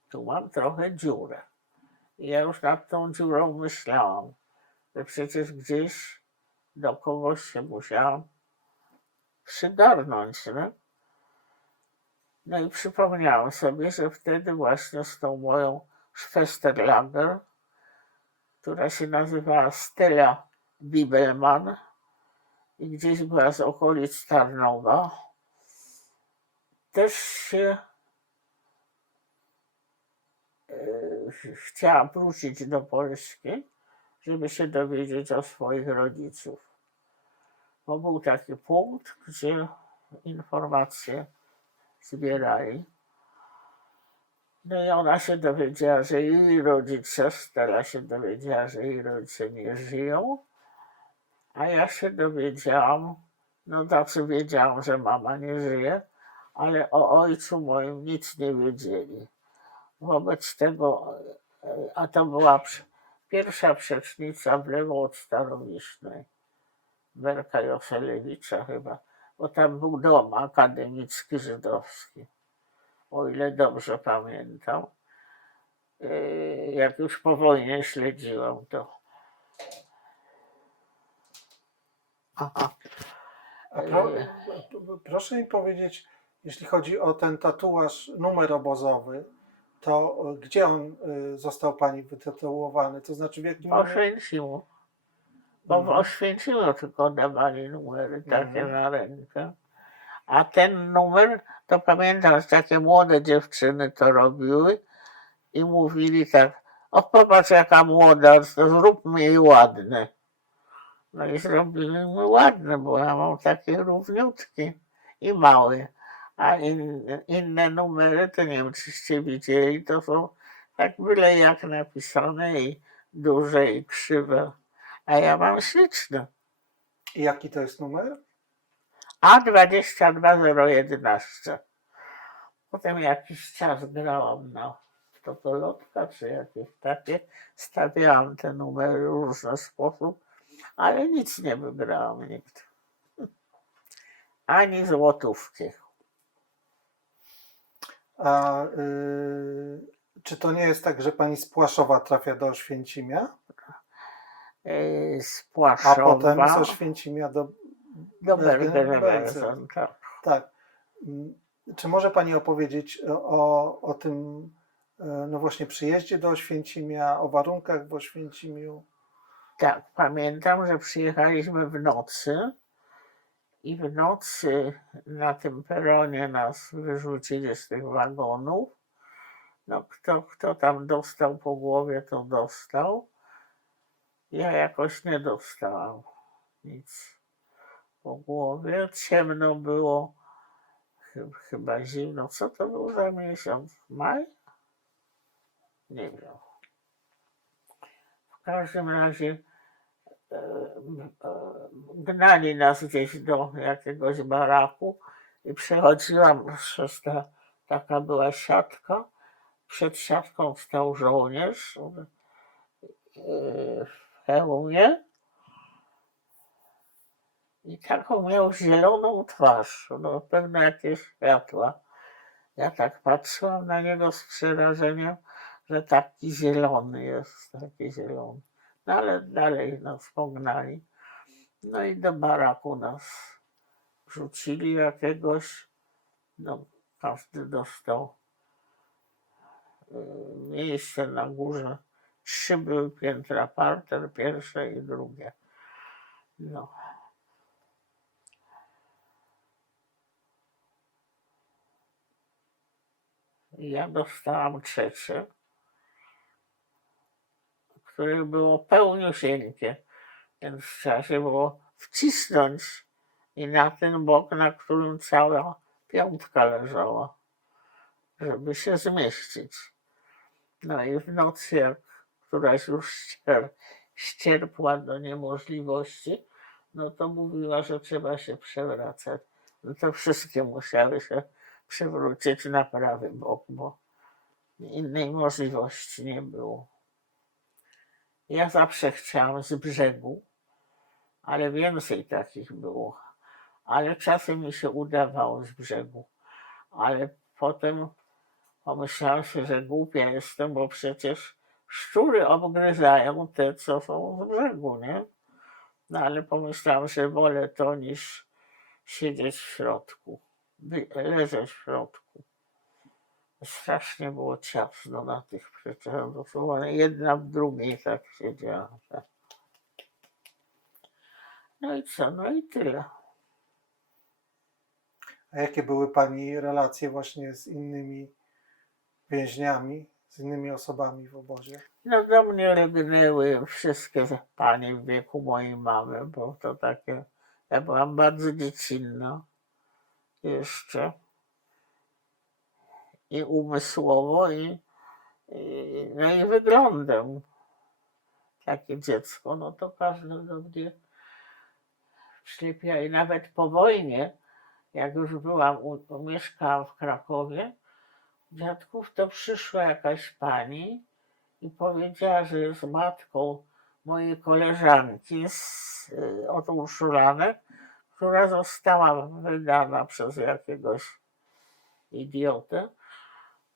tu mam trochę dziurę. I ja już nad tą dziurą myślałam, że przecież gdzieś do kogoś się musiałam przygarnąć, nie? No i przypomniałam sobie, że wtedy właśnie z tą moją Schwesterlager, która się nazywała Stella Bibelman i gdzieś była z okolic Tarnowa, też się chciała wrócić do Polski, żeby się dowiedzieć o swoich rodziców. Bo był taki punkt, gdzie informacje zbierali. No i ona się dowiedziała, że jej rodzice, Stella się dowiedziała, że jej rodzice nie żyją, a ja się dowiedziałam, no znaczy wiedziałam, że mama nie żyje, ale o ojcu moim nic nie wiedzieli. Wobec tego, a to była pierwsza przecznica w lewo od Starowiśnej, Werka Joselewicza chyba, bo tam był dom akademicki żydowski, o ile dobrze pamiętam. Jak już po wojnie śledziłam to. Aha. Proszę mi powiedzieć, jeśli chodzi o ten tatuaż, numer obozowy, to gdzie on został pani wytatuowany? To znaczy w jakim... W Oświęcimiu. Bo w Oświęcimiu tylko dawali numery takie na rękę. A ten numer, to pamiętam, że takie młode dziewczyny to robiły i mówili tak: o popatrz jaka młoda, to zróbmy jej ładne. No i zrobili mi ładne, bo ja mam takie równiutkie i małe. A inne numery, to nie wiem, czyście widzieli, to są tak byle jak napisane i duże i krzywe. A ja mam śliczne. I jaki to jest numer? A22011. Potem jakiś czas grałam na totolotka czy jakieś takie. Stawiałam te numery w różny sposób, ale nic nie wygrałam nigdy. Ani złotówki. A czy to nie jest tak, że pani z Płaszowa trafia do Oświęcimia? Z Płaszowa. A potem z Oświęcimia do Bergen-Belsen, tak. Tak. Czy może pani opowiedzieć o tym, no właśnie, przyjeździe do Oświęcimia, o warunkach w Oświęcimiu? Tak, pamiętam, że przyjechaliśmy w nocy i w nocy na tym peronie nas wyrzucili z tych wagonów. No kto tam dostał po głowie, to dostał. Ja jakoś nie dostałam nic po głowie. Ciemno było, chyba zimno. Co to był za miesiąc? Maj? Nie wiem. W każdym razie gnali nas gdzieś do jakiegoś baraku i przechodziłam przez taka była siatka. Przed siatką stał żołnierz w hełmie i taką miał zieloną twarz, no pewno jakieś światła. Ja tak patrzyłam na niego z przerażeniem, że taki zielony jest, taki zielony. No ale dalej nas pognali. No i do baraku nas wrzucili jakiegoś, no każdy dostał miejsce na górze. 3 były piętra, parter, pierwsze i drugie. No. Ja dostałam trzecie, które było pełniusieńkie, więc trzeba się było wcisnąć i na ten bok, na którym cała piątka leżała, żeby się zmieścić. No i w nocy, jak któraś już ścierpła do niemożliwości, no to mówiła, że trzeba się przewracać. No to wszystkie musiały się przewrócić na prawy bok, bo innej możliwości nie było. Ja zawsze chciałam z brzegu, ale więcej takich było. Ale czasem mi się udawało z brzegu. Ale potem pomyślałam się, że głupia jestem, bo przecież szczury obgryzają te, co są z brzegu, nie? No ale pomyślałam, że wolę to niż siedzieć w środku, leżeć w środku. strasznie było ciasno na tych przyczepach, dosłownie jedna w drugiej tak siedziała. Tak. No i co, no i tyle. A jakie były pani relacje właśnie z innymi więźniami, z innymi osobami w obozie? No do mnie regnęły wszystkie panie w wieku mojej mamy, bo to takie, ja byłam bardzo dziecinna jeszcze i umysłowo no i wyglądem. Takie dziecko, no to każdy do mnie przylepia i nawet po wojnie, jak już byłam, mieszkałam w Krakowie, dziadków, to przyszła jakaś pani i powiedziała, że jest matką mojej koleżanki od Urszulanek, która została wydana przez jakiegoś idiotę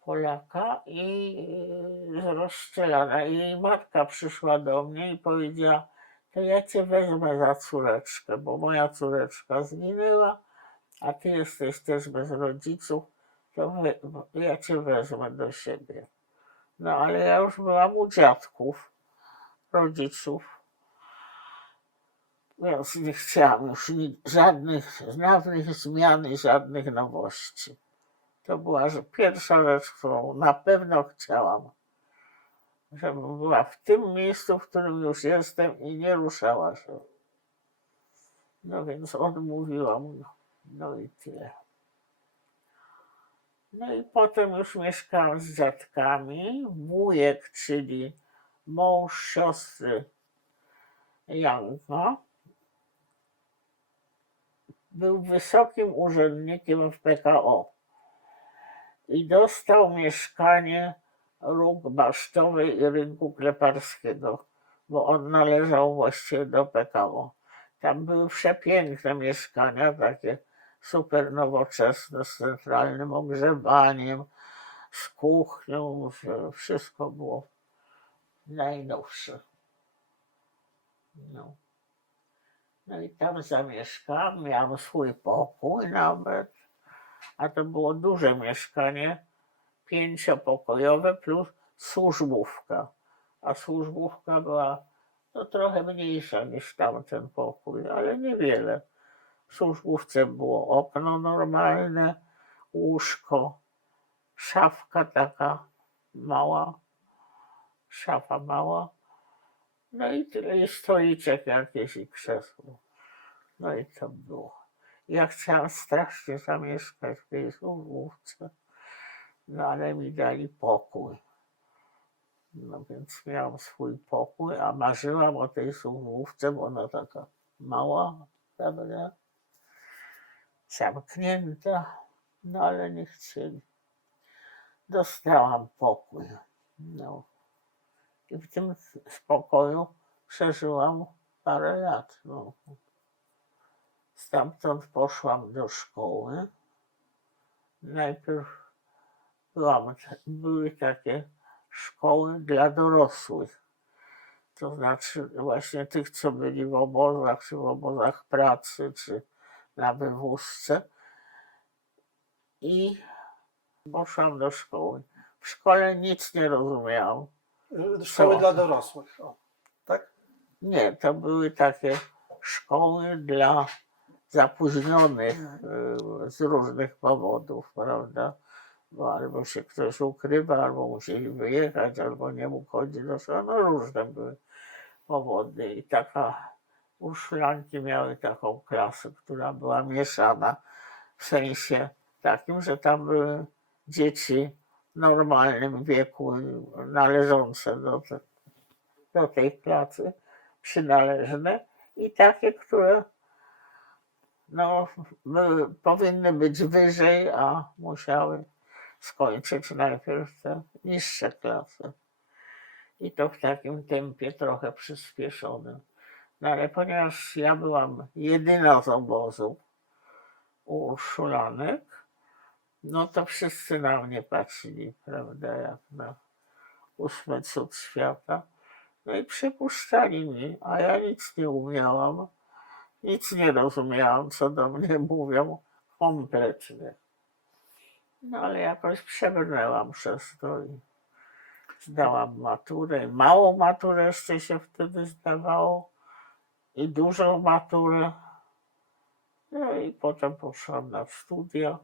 Polaka i rozstrzelana. I jej matka przyszła do mnie i powiedziała, to ja cię wezmę za córeczkę, bo moja córeczka zginęła, a ty jesteś też bez rodziców, to ja cię wezmę do siebie. No ale ja już byłam u dziadków, rodziców, więc nie chciałam już żadnych zmian i żadnych nowości. To była pierwsza rzecz, którą na pewno chciałam, żebym była w tym miejscu, w którym już jestem i nie ruszała się. No więc odmówiłam, no i tyle. No i potem już mieszkałam z dziadkami. Wujek, czyli mąż siostry Janka, był wysokim urzędnikiem w PKO i dostał mieszkanie Róg Basztowej i Rynku Kleparskiego, bo on należał właściwie do PKO. Tam były przepiękne mieszkania, takie super nowoczesne, z centralnym ogrzewaniem, z kuchnią, wszystko było najnowsze. No i tam zamieszkałam, miałam swój pokój nawet, a to było duże mieszkanie, 5-pokojowe plus służbówka, a służbówka była no, trochę mniejsza niż tamten pokój, ale niewiele. W służbówce było okno normalne, łóżko, szafka taka mała, szafa mała, no i tyle, i stoliczek jakieś i krzesło. No i to było. Ja chciałam strasznie zamieszkać w tej służbówce, no ale mi dali pokój. No więc miałam swój pokój, a marzyłam o tej służbówce, bo ona taka mała, prawda? Zamknięta, no ale nie chcieli. Dostałam pokój. No. I w tym spokoju przeżyłam parę lat. No. Stamtąd poszłam do szkoły. Najpierw były takie szkoły dla dorosłych. To znaczy właśnie tych, co byli w obozach, czy w obozach pracy, czy na wywózce. I poszłam do szkoły. W szkole nic nie rozumiałam. Szkoły dla dorosłych, o, tak? Nie, to były takie szkoły dla zapóźnionych z różnych powodów, prawda? Bo albo się ktoś ukrywa, albo musieli wyjechać, albo nie mógł chodzić do szkoły. No różne były powody. I Urszlanki miały taką klasę, która była mieszana w sensie takim, że tam były dzieci w normalnym wieku należące do tej klasy, przynależne i takie, które no, powinny być wyżej, a musiały skończyć najpierw te niższe klasy. I to w takim tempie trochę przyspieszonym. No ale ponieważ ja byłam jedyna z obozu u Urszulanek, no to wszyscy na mnie patrzyli, prawda, jak na 8 cud świata. No i przypuszczali mi, a ja nic nie umiałam, nic nie rozumiałam, co do mnie mówią kompletnie. No ale jakoś przebrnęłam przez to i zdałam maturę. Małą maturę jeszcze się wtedy zdawało i dużą maturę. No i potem poszłam na studia.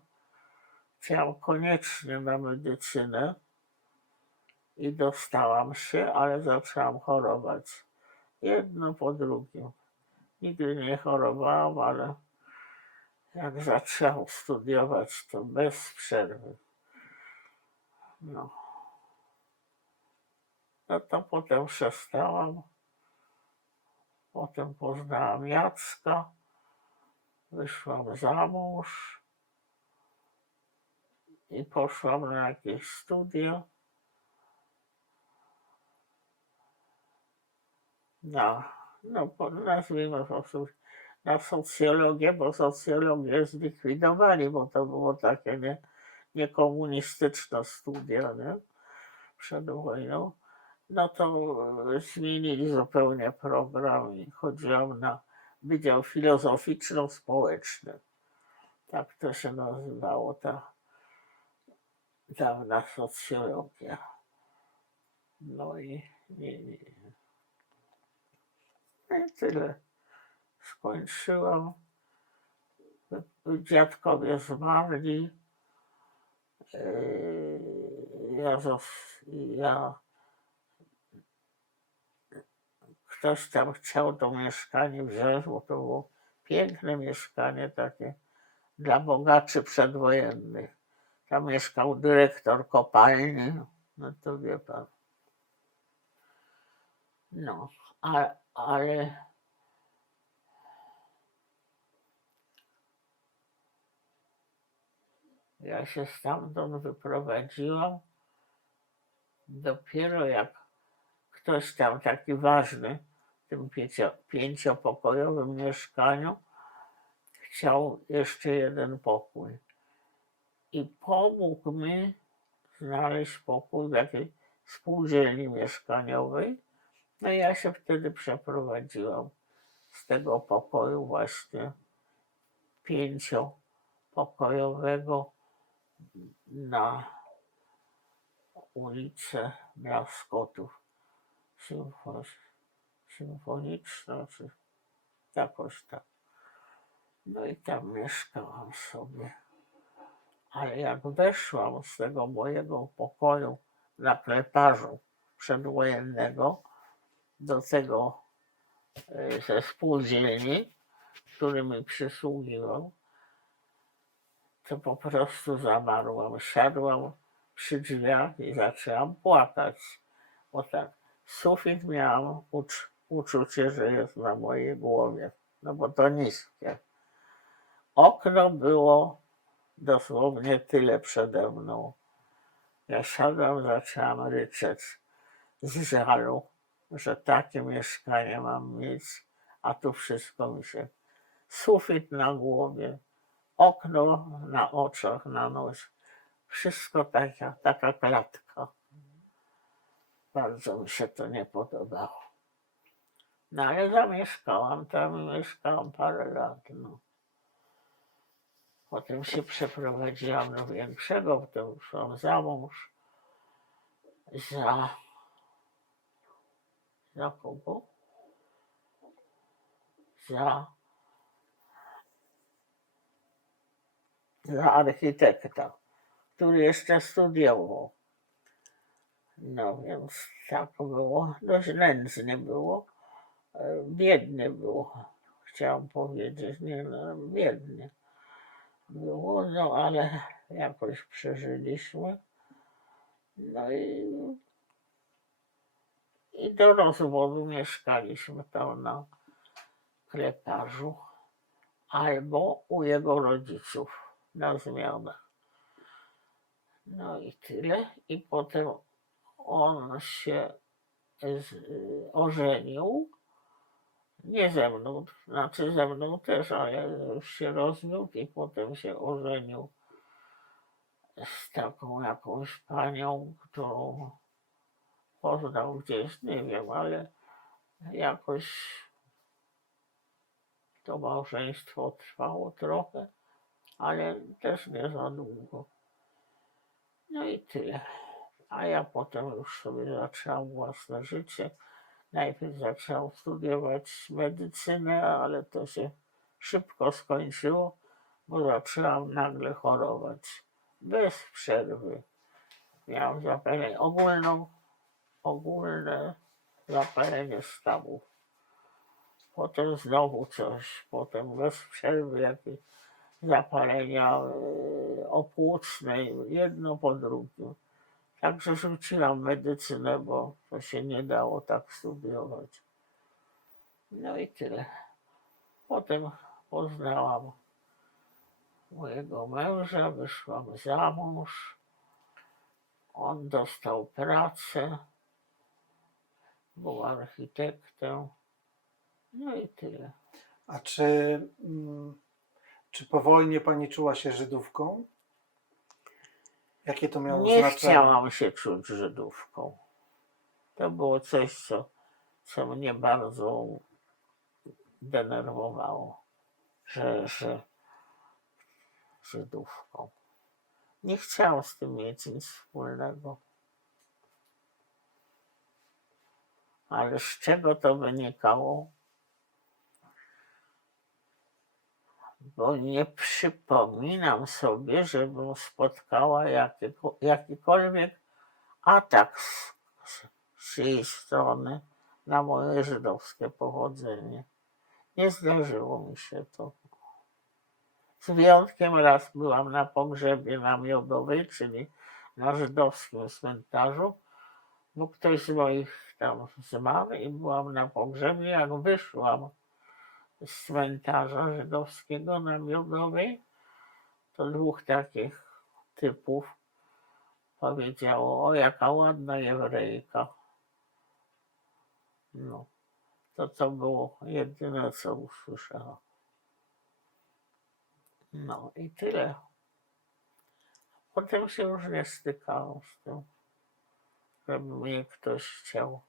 Chciałam koniecznie na medycynę i dostałam się, ale zaczęłam chorować. Jedno po drugim. Nigdy nie chorowałam, ale jak zaczęłam studiować, to bez przerwy. No, no to potem przestałam. Potem poznałam Jacka, wyszłam za mąż i poszłam na jakieś studia. Nazwijmy to na socjologię, bo socjologię zlikwidowali, bo to było takie niekomunistyczne studia, nie? Przed wojną. No to zmienili zupełnie program i chodziłam na Wydział Filozoficzno-Społeczny. Tak to się nazywało, ta dawna socjologia. No i tyle. Skończyłam. Dziadkowie zmarli. Ktoś tam chciał to mieszkanie wziąć, bo to było piękne mieszkanie takie dla bogaczy przedwojennych. Tam mieszkał dyrektor kopalni, no to wie pan. No, ale ja się stamtąd wyprowadziłam dopiero jak ktoś tam taki ważny w tym pięciopokojowym mieszkaniu chciał jeszcze jeden pokój. I pomógł mi znaleźć pokój w jakiejś spółdzielni mieszkaniowej. No i ja się wtedy przeprowadziłam z tego pokoju właśnie pięciopokojowego na ulicę Blaskotów Symfoniczna, czy jakoś tak. No i tam mieszkałam sobie. Ale jak weszłam z tego mojego pokoju na Kleparzu przedwojennego do tego ze spółdzielni, który mi przysługiwał, to po prostu zamarłam. Siadłam przy drzwiach i zaczęłam płakać. Bo tak, sufit miałam uczucie, że jest na mojej głowie, no bo to niskie. Okno było dosłownie tyle przede mną. Ja siadłam, zaczęłam ryczeć z żalu, że takie mieszkanie mam mieć, a tu wszystko mi się... Sufit na głowie, okno na oczach, na nosie. Wszystko taka klatka. Bardzo mi się to nie podobało. No ale zamieszkałam tam i mieszkałam parę lat. No. Potem się przeprowadziłam do większego, potem szłam za mąż. Za kogo? Za architekta, który jeszcze studiował. No więc tak było, dość nędznie było, biednie było, chciałam powiedzieć, nie no, biednie było, no ale jakoś przeżyliśmy. No i do rozwodu mieszkaliśmy tam na Kleparzu albo u jego rodziców na zmianę. No i tyle. I potem on się ożenił. Nie ze mną, znaczy ze mną też, ale już się rozwiódł i potem się ożenił z taką jakąś panią, którą poznał gdzieś, nie wiem, ale jakoś to małżeństwo trwało trochę, ale też nie za długo. No i tyle. A ja potem już sobie zaczęłam własne życie. Najpierw zaczęłam studiować medycynę, ale to się szybko skończyło, bo zaczęłam nagle chorować. Bez przerwy. Miałam zapalenie ogólne zapalenie stawów. Potem znowu coś, potem bez przerwy jakieś zapalenia opłucne, jedno po drugim. Także rzuciłam medycynę, bo to się nie dało tak studiować. No i tyle. Potem poznałam mojego męża, wyszłam za mąż. On dostał pracę, był architektem. No i tyle. A czy po wojnie pani czuła się Żydówką? Jakie to miało Nie znaczenie? chciałam się czuć Żydówką. To było coś, co mnie bardzo denerwowało, że Żydówką. Nie chciałam z tym mieć nic wspólnego. Ale z czego to wynikało? Bo nie przypominam sobie, żebym spotkała jakikolwiek atak z jej strony na moje żydowskie pochodzenie. Nie zdarzyło mi się to. Z wyjątkiem raz byłam na pogrzebie na Miodowej, czyli na żydowskim cmentarzu, bo ktoś z moich tam zmarł i byłam na pogrzebie. Jak wyszłam z cmentarza żydowskiego na Miodowej, to dwóch takich typów powiedziało: o, jaka ładna Jewrejka. No, to było jedyne, co usłyszałam. No i tyle. Potem się już nie stykałam z tym, żeby mnie ktoś chciał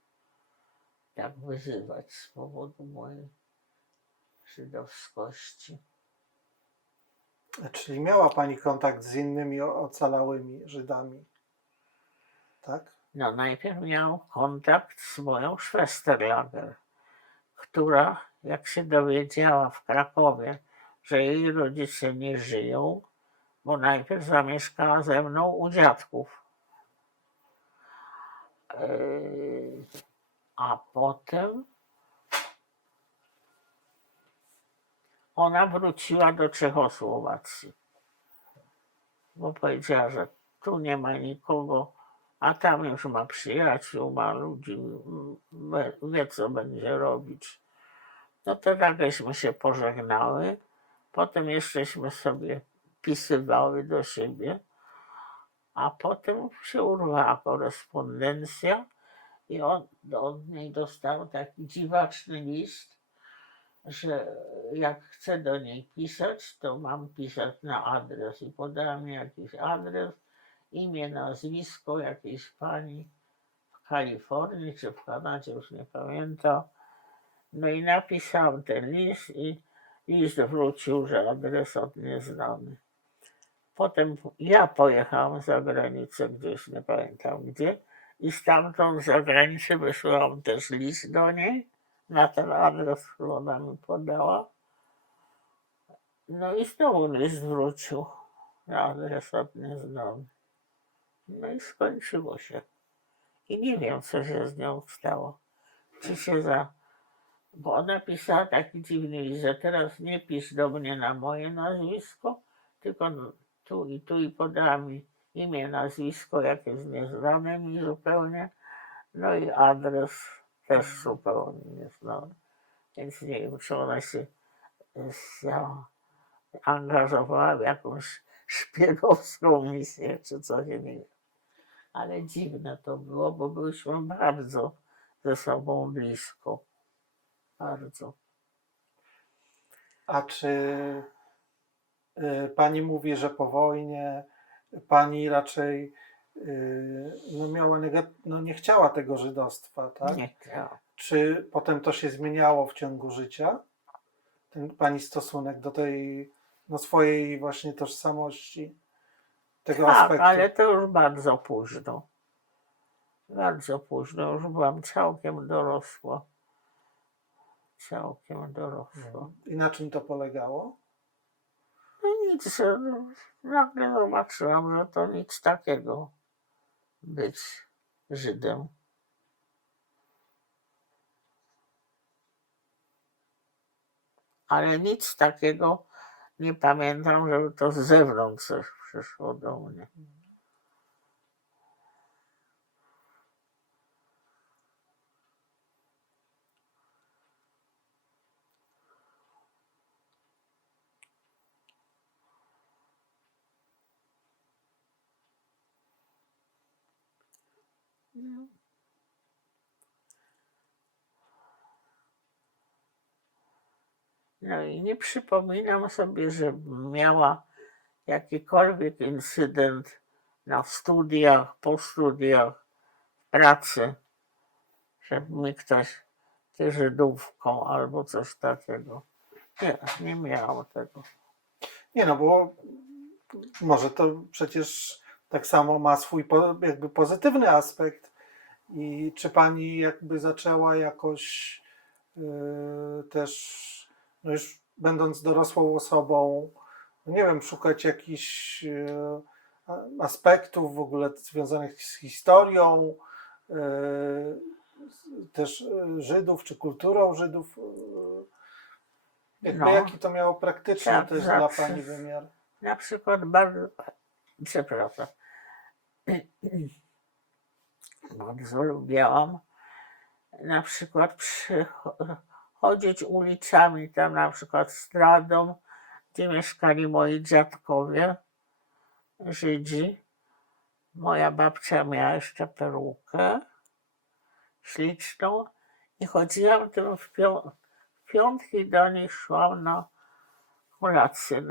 tak wyzywać z powodu mojej żydowskości. Czyli miała pani kontakt z innymi ocalałymi Żydami, tak? No najpierw miałam kontakt z moją Schwesterlager, która, jak się dowiedziała w Krakowie, że jej rodzice nie żyją, bo najpierw zamieszkała ze mną u dziadków. A potem ona wróciła do Czechosłowacji, bo powiedziała, że tu nie ma nikogo, a tam już ma przyjaciół, ma ludzi, wie co będzie robić. No to takśmy się pożegnały. Potem jeszcześmy sobie pisywały do siebie, a potem się urwała korespondencja i od niej dostał taki dziwaczny list, że jak chcę do niej pisać, to mam pisać na adres. I podała mi jakiś adres, imię, nazwisko jakiejś pani w Kalifornii czy w Kanadzie, już nie pamiętam. No i napisałem ten list i list wrócił, że adresat nieznany. Potem ja pojechałam za granicę gdzieś, nie pamiętam gdzie, i stamtąd za granicę wysłałam też list do niej na ten adres, który ona mi podała. No i znowu list wrócił na adresat nieznany. No i skończyło się. I nie wiem, co się z nią stało. Czy się Bo ona pisała taki dziwny list, że teraz nie pisz do mnie na moje nazwisko, tylko tu i podała mi imię, nazwisko, jakieś nieznane mi zupełnie, no i adres też zupełnie nieznany. Więc nie wiem, czy ona się angażowała w jakąś szpiegowską misję, czy coś, nie wiem. Ale dziwne to było, bo byliśmy bardzo ze sobą blisko. Bardzo. A czy pani mówi, że po wojnie pani raczej miała nie chciała tego żydostwa, tak? Nie chciałam. Czy potem to się zmieniało w ciągu życia? Ten pani stosunek do tej swojej właśnie tożsamości? tego Tak, aspektu? ale to już bardzo późno. Bardzo późno, już byłam całkiem dorosła. Całkiem dorosła. I na czym to polegało? No nic, że nagle zobaczyłam, że to nic takiego być Żydem. Ale nic takiego nie pamiętam, żeby to z zewnątrz coś przyszło do mnie. No i nie przypominam sobie, żebym miała jakikolwiek incydent na studiach, po studiach, w pracy, żeby mi ktoś ty Żydówką albo coś takiego. Nie, nie miałam tego. Nie no, bo może to przecież tak samo ma swój jakby pozytywny aspekt. I czy pani jakby zaczęła jakoś też, no już będąc dorosłą osobą, no nie wiem, szukać jakichś aspektów w ogóle związanych z historią, też Żydów, czy kulturą Żydów? Jakby No. jaki to miało praktyczny Tak, też dla pani wymiar? Na przykład bardzo, przepraszam, bardzo lubiłam na przykład chodzić ulicami, tam na przykład Stradą, gdzie mieszkali moi dziadkowie, Żydzi. Moja babcia miała jeszcze perukę śliczną i chodziłam tym w piątki do nich szłam na kolację.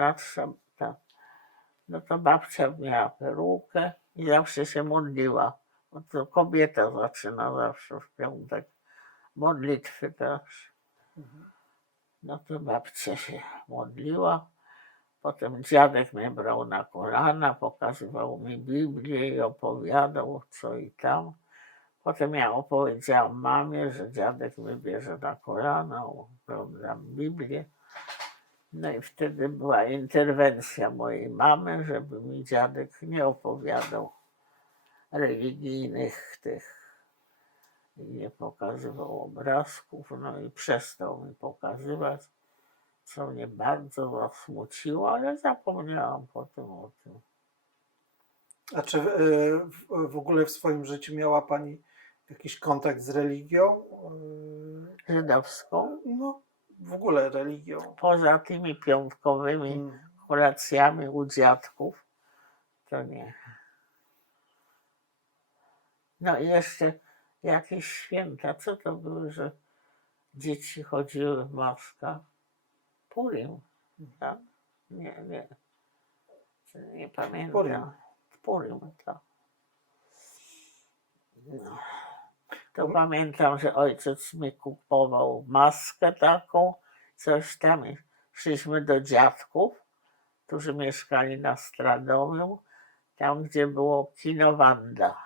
No to babcia miała perukę i zawsze się modliła. Bo to kobieta zaczyna zawsze w piątek modlitwy też. No to babcia się modliła. Potem dziadek mnie brał na kolana, pokazywał mi Biblię i opowiadał co i tam. Potem ja opowiedziałam mamie, że dziadek mnie bierze na kolana, oglądam Biblię. No i wtedy była interwencja mojej mamy, żeby mi dziadek nie opowiadał religijnych tych i nie pokazywał obrazków. No i przestał mi pokazywać, co mnie bardzo zasmuciło, ale zapomniałam potem o tym. A czy w ogóle w swoim życiu miała pani jakiś kontakt z religią? Żydowską? No, w ogóle religią. Poza tymi piątkowymi kolacjami u dziadków, to nie. No i jeszcze jakieś święta. Co to były, że dzieci chodziły w maskach? Purim, tak? Nie pamiętam. Purim, tak. No. To pamiętam, że ojciec mi kupował maskę taką, coś tam. Szliśmy do dziadków, którzy mieszkali na Stradomiu, tam gdzie było kino Wanda.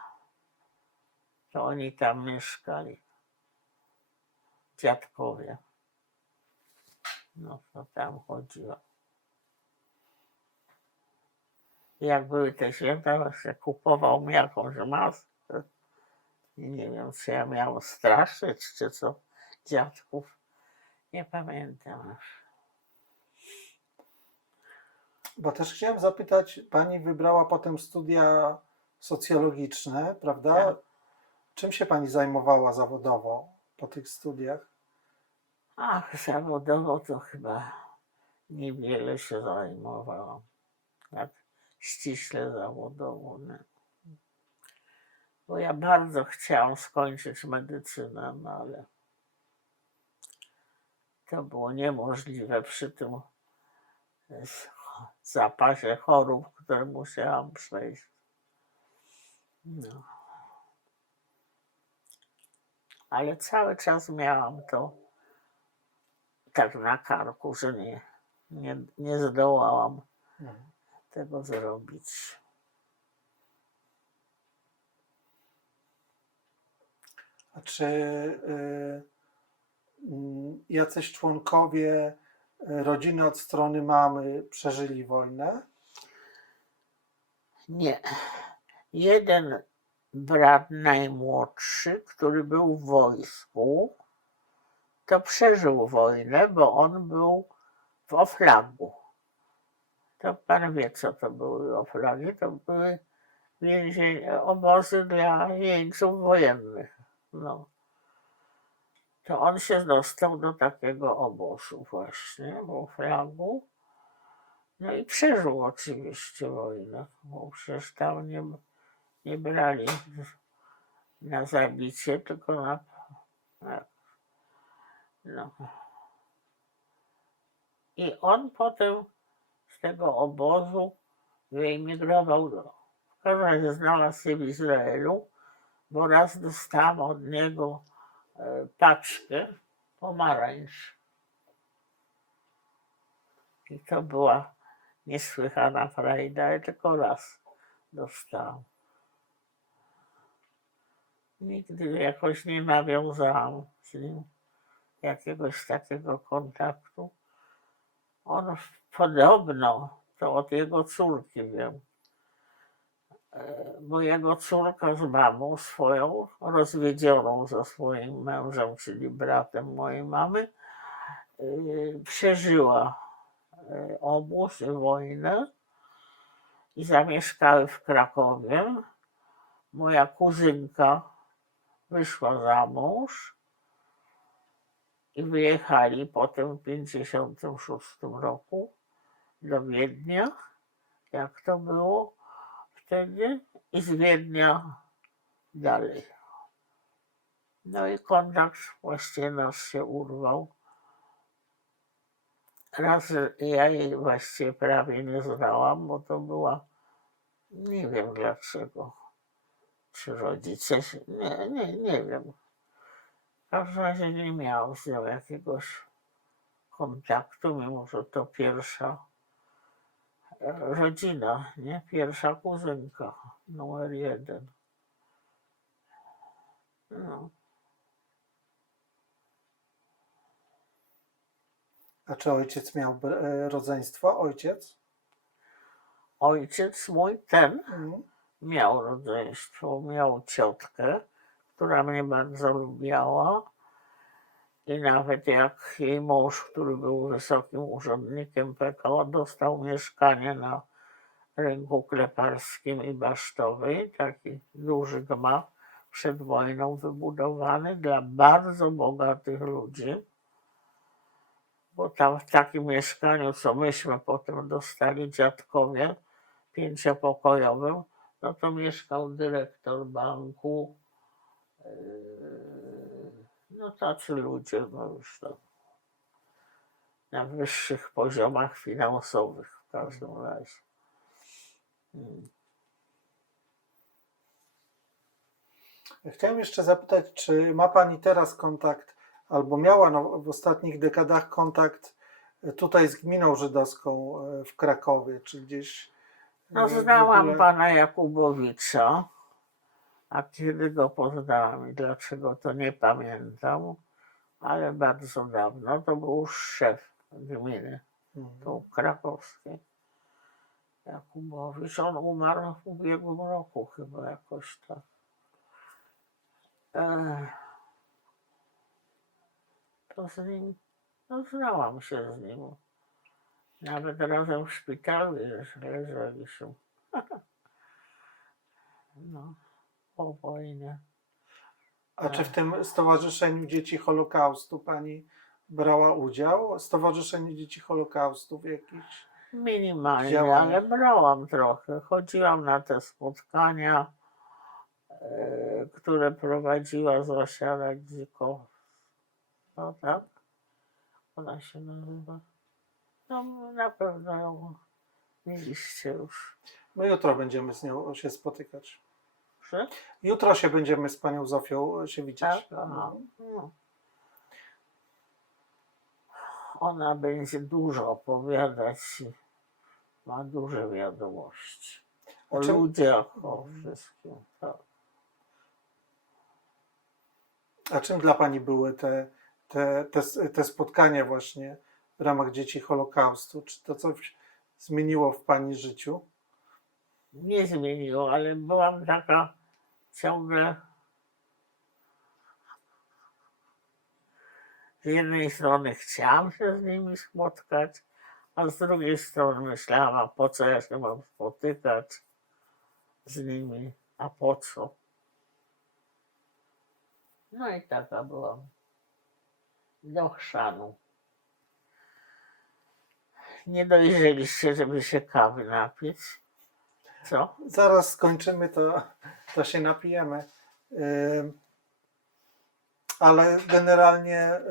To oni tam mieszkali. Dziadkowie. No to tam chodziło. Jak były te święta, właśnie kupował mi jakąś maskę. I nie wiem, czy ja miałam straszyć, czy co, dziadków. Nie pamiętam. Bo też chciałem zapytać, pani wybrała potem studia socjologiczne, prawda? Tak. Czym się pani zajmowała zawodowo po tych studiach? Ach, zawodowo to chyba niewiele się zajmowałam. Tak ściśle zawodowo. Nie. Bo ja bardzo chciałam skończyć medycynę, no ale to było niemożliwe przy tym zapasie chorób, które musiałam przejść. No. Ale cały czas miałam to tak na karku, że nie zdołałam tego zrobić. A czy jacyś członkowie rodziny od strony mamy przeżyli wojnę? Nie. Jeden brat najmłodszy, który był w wojsku, to przeżył wojnę, bo on był w Oflagu. To pan wie, co to były Oflagi. To były obozy dla jeńców wojennych. No. To on się dostał do takiego obozu właśnie w Oflagu. No i przeżył oczywiście wojnę, bo przecież tam nie brali na zabicie, tylko no. I on potem z tego obozu wyemigrował w każdym razie znalazł się w Izraelu, bo raz dostałem od niego paczkę pomarańcz. I to była niesłychana frajda, ale tylko raz dostałem. Nigdy jakoś nie nawiązałam z nim jakiegoś takiego kontaktu. On podobno, to od jego córki wiem, bo jego córka z mamą swoją, rozwiedzioną ze swoim mężem, czyli bratem mojej mamy, przeżyła obóz i wojnę i zamieszkały w Krakowie. Moja kuzynka wyszła za mąż i wyjechali potem w 1956 roku do Wiednia, jak to było wtedy, i z Wiednia dalej. No i kontakt właściwie nasz się urwał. Raz ja jej właściwie prawie nie znałam, bo to była, nie wiem dlaczego, czy rodzice się, nie wiem. W każdym razie nie miałam z nią jakiegoś kontaktu, mimo że to pierwsza rodzina, nie? Pierwsza kuzynka, numer 1. No. A czy ojciec miał rodzeństwo? Ojciec? Ojciec mój ten miał rodzeństwo, miał ciotkę, która mnie bardzo lubiała. I nawet jak jej mąż, który był wysokim urzędnikiem PKO, dostał mieszkanie na rynku Kleparskim i Basztowej, taki duży gmach przed wojną wybudowany dla bardzo bogatych ludzi, bo tam w takim mieszkaniu, co myśmy potem dostali dziadkowie, 5-pokojowym, no to mieszkał dyrektor banku, no tacy ludzie, no już tam na wyższych poziomach finansowych w każdym razie. Chciałem jeszcze zapytać, czy ma Pani teraz kontakt, albo miała w ostatnich dekadach kontakt tutaj z gminą żydowską w Krakowie, czy gdzieś No znałam pana Jakubowicza, a kiedy go poznałam i dlaczego, to nie pamiętam, ale bardzo dawno, to był szef gminy tu krakowskiej. Jakubowicz, on umarł w ubiegłym roku chyba jakoś tak. To z nim, no znałam się z nim. Nawet razem w szpitalu leżeliśmy. No, po wojnie. A czy w tym Stowarzyszeniu Dzieci Holokaustu Pani brała udział? Stowarzyszenie Dzieci Holokaustu w jakichś Minimalnie, działaniach? ale brałam trochę. Chodziłam na te spotkania, które prowadziła Zosia Radziko. No tak? Ona się nazywa. No na pewno ją mieliście już. My jutro będziemy z nią się spotykać. Że? Jutro się będziemy z Panią Zofią się widzieć. Tak? Aha. No. Ona będzie dużo opowiadać i ma duże wiadomości. O ludziach, o wszystkim. Tak. A czym dla pani były te spotkania właśnie w ramach Dzieci Holokaustu? Czy to coś zmieniło w pani życiu? Nie zmieniło, ale byłam taka ciągle z jednej strony chciałam się z nimi spotkać, a z drugiej strony myślałam, a po co ja się mam spotykać z nimi, a po co? No i taka byłam do chrzanu. Nie dojrzeliście, żeby się kawy napić. Co? Zaraz skończymy, to się napijemy. Ale generalnie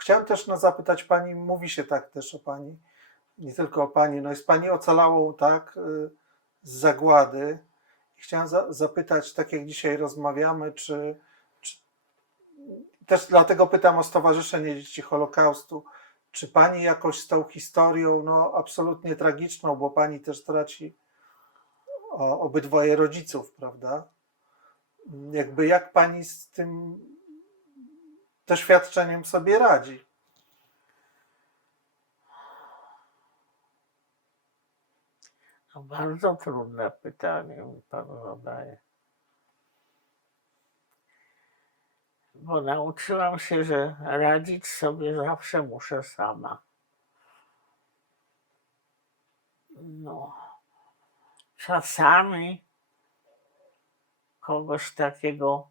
chciałem też zapytać pani, mówi się tak też o pani, nie tylko o pani, no jest pani ocalałą, tak, z zagłady. Chciałem zapytać, tak jak dzisiaj rozmawiamy, czy też dlatego pytam o Stowarzyszenie Dzieci Holokaustu, czy pani jakoś z tą historią, no absolutnie tragiczną, bo pani też traci obydwoje rodziców, prawda? Jakby jak pani z tym doświadczeniem sobie radzi? No bardzo trudne pytanie mi pan zadaje. Bo nauczyłam się, że radzić sobie zawsze muszę sama. No, czasami kogoś takiego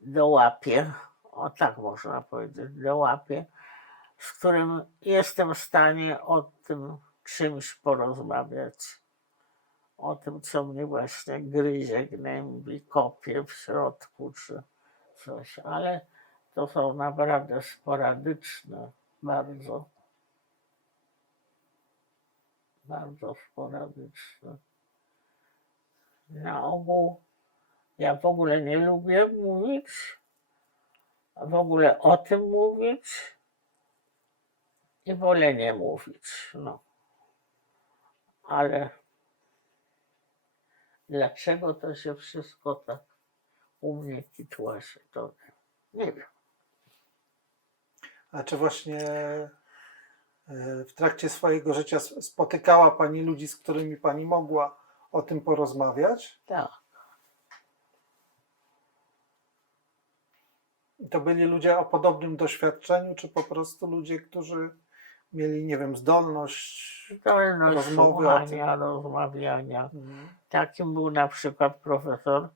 dołapię, o tak można powiedzieć, dołapię, z którym jestem w stanie o tym czymś porozmawiać. O tym, co mnie właśnie gryzie, gnębi, kopie w środku, czy coś. Ale to są naprawdę sporadyczne, bardzo sporadyczne. Na ogół ja w ogóle nie lubię mówić, w ogóle o tym mówić i wolę nie mówić. No. Ale dlaczego to się wszystko tak u mnie kitłaszy, to nie wiem. A czy właśnie w trakcie swojego życia spotykała pani ludzi, z którymi pani mogła o tym porozmawiać? Tak. I to byli ludzie o podobnym doświadczeniu, czy po prostu ludzie, którzy mieli, nie wiem, zdolność rozmowy o tym? Słuchania, rozmawiania. Takim był na przykład profesor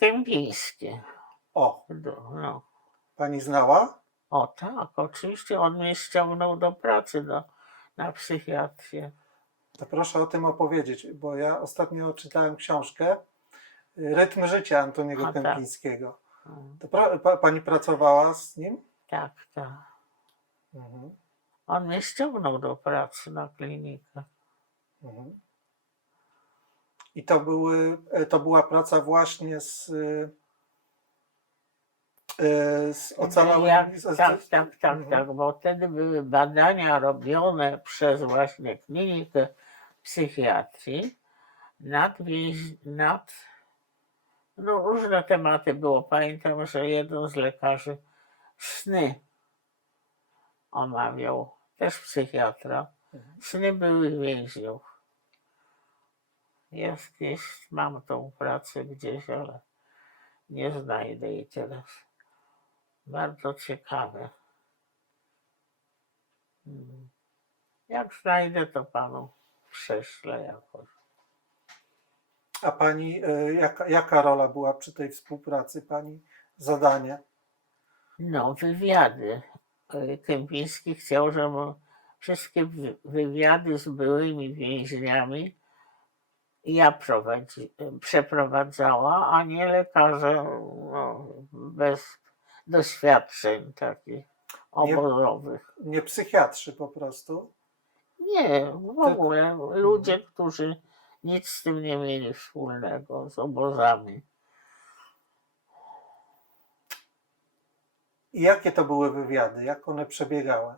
Kępiński. O, No. pani znała? O tak, oczywiście on mnie ściągnął do pracy na psychiatrię. To proszę o tym opowiedzieć, bo ja ostatnio czytałem książkę Rytm życia Antoniego Kępińskiego. To pani pracowała z nim? Tak, tak. Mhm. On mnie ściągnął do pracy na klinikę. Mhm. I to była praca właśnie z ocalałymi... Tak, bo wtedy były badania robione przez właśnie klinikę psychiatrii nad no różne tematy było. Pamiętam, że jeden z lekarzy sny omawiał, też psychiatra. Sny były więźniów. Mam tą pracę gdzieś, ale nie znajdę jej teraz. Bardzo ciekawe. Jak znajdę, to panu prześlę jakoś. A pani, jaka rola była przy tej współpracy, pani zadanie? No, wywiady. Kępiński chciał, żebym wszystkie wywiady z byłymi więźniami ja przeprowadzała, a nie lekarze bez doświadczeń takich obozowych. Nie psychiatrzy po prostu? Nie, w ogóle ludzie, którzy nic z tym nie mieli wspólnego, z obozami. I jakie to były wywiady? Jak one przebiegały?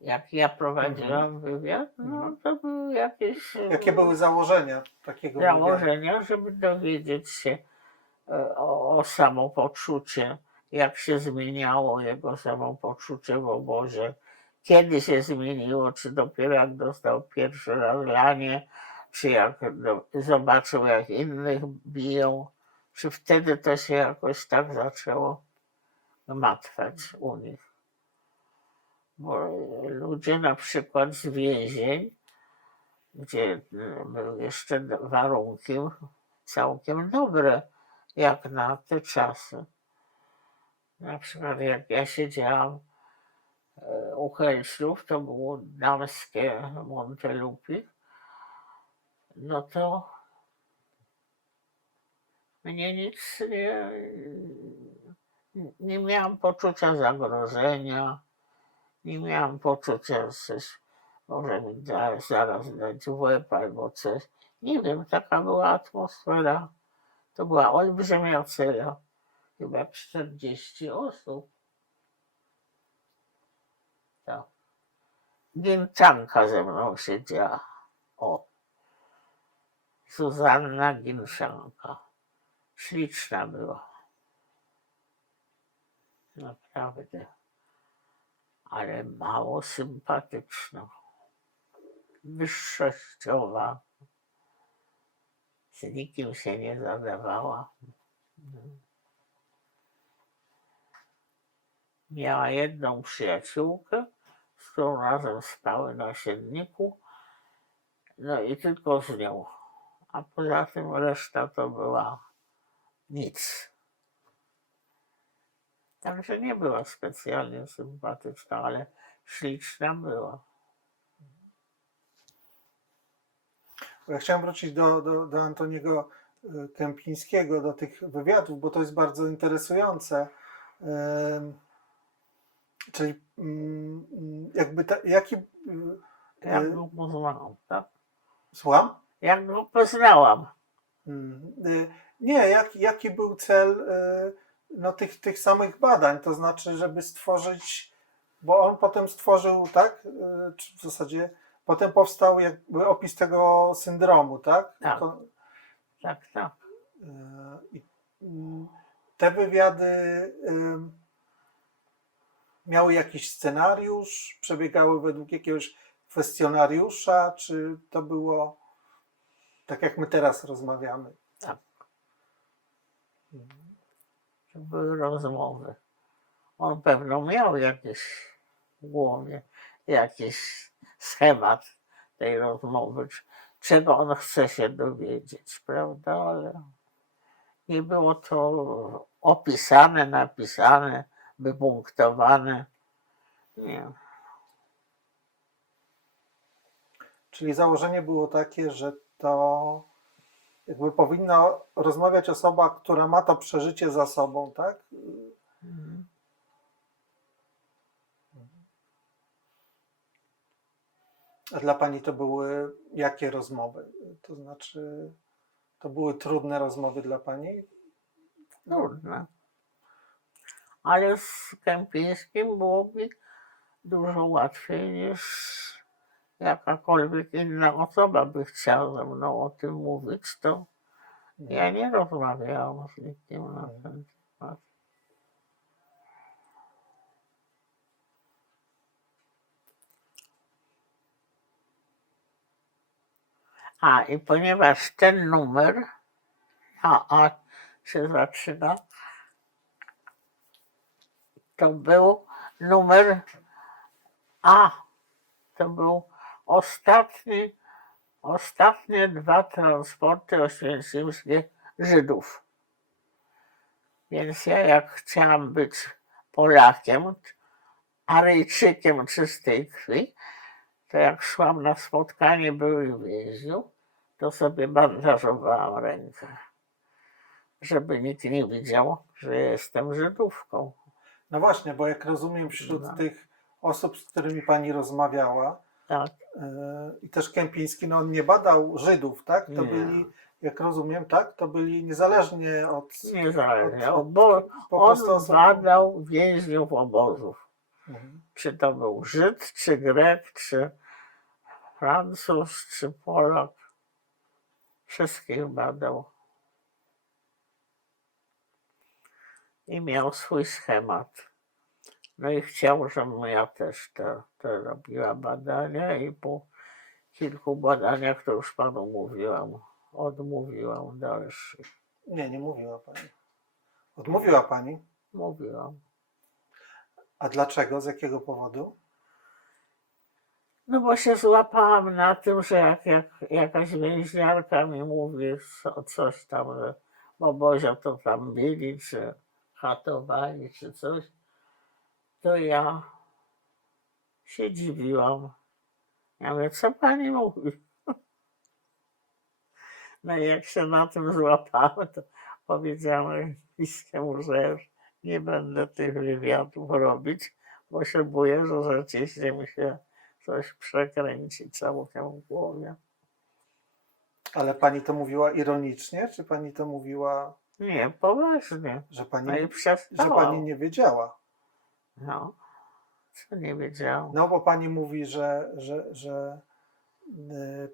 Jak ja prowadziłam wywiad, no to były jakieś... Jakie były założenia takiego wywiadu? Założenia, żeby dowiedzieć się, o samopoczucie, jak się zmieniało jego samopoczucie w obozie, kiedy się zmieniło, czy dopiero jak dostał pierwszy raz lanie, czy jak zobaczył, jak innych biją, czy wtedy to się jakoś tak zaczęło matwać u nich. Bo ludzie na przykład z więzień, gdzie były jeszcze warunki całkiem dobre, jak na te czasy. Na przykład jak ja siedziałam u Helślów, to było damskie Montelupi, no to mnie nic nie miałam poczucia zagrożenia, nie miałam poczucia, że może mi zaraz dać w łeb albo coś. Nie wiem, taka była atmosfera. To była olbrzymia cela, chyba 40 osób. To. Ginczanka ze mną siedziała. O, Zuzanna Ginczanka. Śliczna była. Naprawdę. Ale mało sympatyczna. Wyższościowa. Z nikim się nie zadawała. Miała jedną przyjaciółkę, z którą razem spały na siedniku. No i tylko z nią. A poza tym reszta to była nic. Także nie była specjalnie sympatyczna, ale śliczna była. Ja chciałem wrócić do Antoniego Kępińskiego, do tych wywiadów, bo to jest bardzo interesujące. Czyli jakby jaki... Jak go poznałam, tak? Słucham? Jak go poznałam. Nie, jaki był cel no, tych samych badań, to znaczy, żeby stworzyć, bo on potem stworzył, tak, czy w zasadzie potem powstał jakby opis tego syndromu, tak? Tak, tak. I te wywiady miały jakiś scenariusz, przebiegały według jakiegoś kwestionariusza, czy to było tak, jak my teraz rozmawiamy? Tak. To były rozmowy. On pewno miał jakiś w głowie, jakiś schemat tej rozmowy, czego on chce się dowiedzieć, prawda? Ale nie było to opisane, napisane, wypunktowane. Nie. Czyli założenie było takie, że to jakby powinna rozmawiać osoba, która ma to przeżycie za sobą, tak? A dla pani to były jakie rozmowy? To znaczy, to były trudne rozmowy dla pani? Trudne. Ale z Kępińskim byłoby dużo łatwiej niż jakakolwiek inna osoba by chciała ze mną o tym mówić, to ja nie rozmawiałam z nikim na ten temat. A i ponieważ ten numer A się zaczyna, to był numer A. To był ostatnie 2 transporty oświęcimskie Żydów. Więc ja jak chciałam być Polakiem, Aryjczykiem czystej krwi, to jak szłam na spotkanie byłych więźniów, to sobie bandażowałam rękę, żeby nikt nie widział, że jestem Żydówką. No właśnie, bo jak rozumiem, wśród tych osób, z którymi pani rozmawiała, tak. I też Kępiński, no on nie badał Żydów, tak? To byli, jak rozumiem, tak? To byli niezależnie od... Niezależnie, bo on badał więźniów obozów. Czy to był Żyd, czy Grek, czy Francuz, czy Polak. Wszystkich badał. i miał swój schemat. No i chciał, żebym ja też to robiła badania i po kilku badaniach, to już panu mówiłam, odmówiłam dalszych. Nie mówiła pani. Odmówiła pani? Mówiłam. A dlaczego? Z jakiego powodu? No bo się złapałam na tym, że jak jakaś więźniarka mi mówi coś tam, że w obozie to tam byli, czy chatowali, czy coś, to ja się dziwiłam. Ja mówię, co pani mówi? No i jak się na tym złapałem, to powiedziałem bliskiemu, że już nie będę tych wywiadów robić, bo się boję, że rzeczywiście mi się coś przekręci całkiem w głowie. Ale pani to mówiła ironicznie, czy pani to mówiła, Nie, poważnie. że No i że przestałam. pani nie wiedziała? No, co nie wiedziałam. No bo pani mówi, że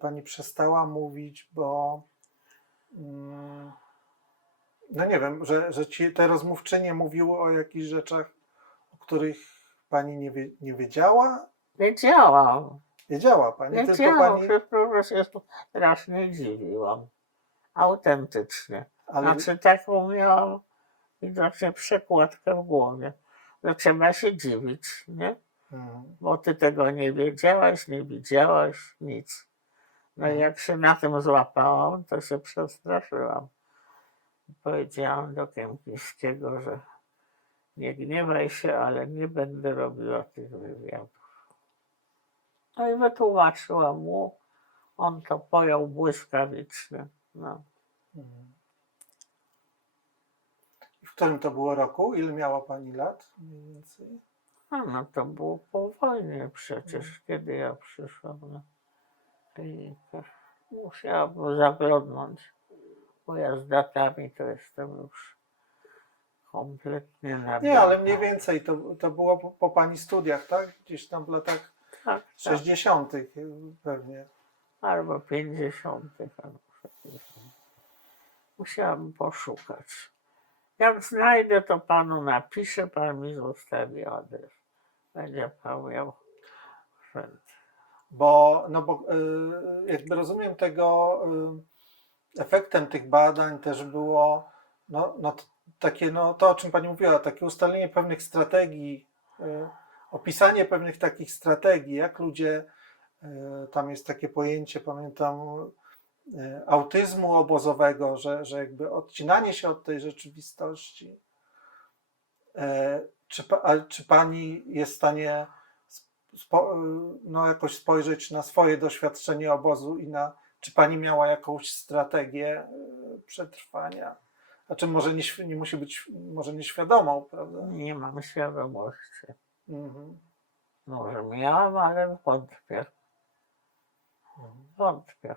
pani przestała mówić, bo no nie wiem, że te rozmówczynie mówiły o jakichś rzeczach, o których pani nie wiedziała? Wiedziałam. Wiedziała pani, tylko Wiedziałam, pani... że po prostu się strasznie dziwiłam. Autentycznie. Ale, Znaczy taką miałam widocznie przekładkę w głowie, że trzeba się dziwić, nie? Bo ty tego nie wiedziałaś, nie widziałaś, nic. No i jak się na tym złapałam, to się przestraszyłam. Powiedziałam do Kępińskiego, że nie gniewaj się, ale nie będę robiła tych wywiadów. No i wytłumaczyłam mu, on to pojął błyskawicznie. No. W którym to było roku? Ile miała pani lat mniej więcej? No to było po wojnie przecież, kiedy ja przyszłam na klinikę. Musiałabym zaglądnąć, bo ja z datami to jestem już kompletnie na Nie, ale mniej więcej to było po pani studiach, tak? Gdzieś tam w latach tak, 60. pewnie. Albo 50. albo 60. Musiałabym poszukać. Jak znajdę, to panu napiszę, pan mi zostawi adres. Będzie pan miał chęt. Bo jakby rozumiem efektem tych badań też było takie, to o czym pani mówiła, takie ustalenie pewnych strategii, opisanie pewnych takich strategii, jak ludzie, tam jest takie pojęcie, pamiętam, autyzmu obozowego, że jakby odcinanie się od tej rzeczywistości. Czy pani jest w stanie jakoś spojrzeć na swoje doświadczenie obozu i czy pani miała jakąś strategię przetrwania? Znaczy może nie musi być, może nieświadomą, prawda? Nie mam świadomości. Mhm. Może miałam, ale wątpię. Wątpię.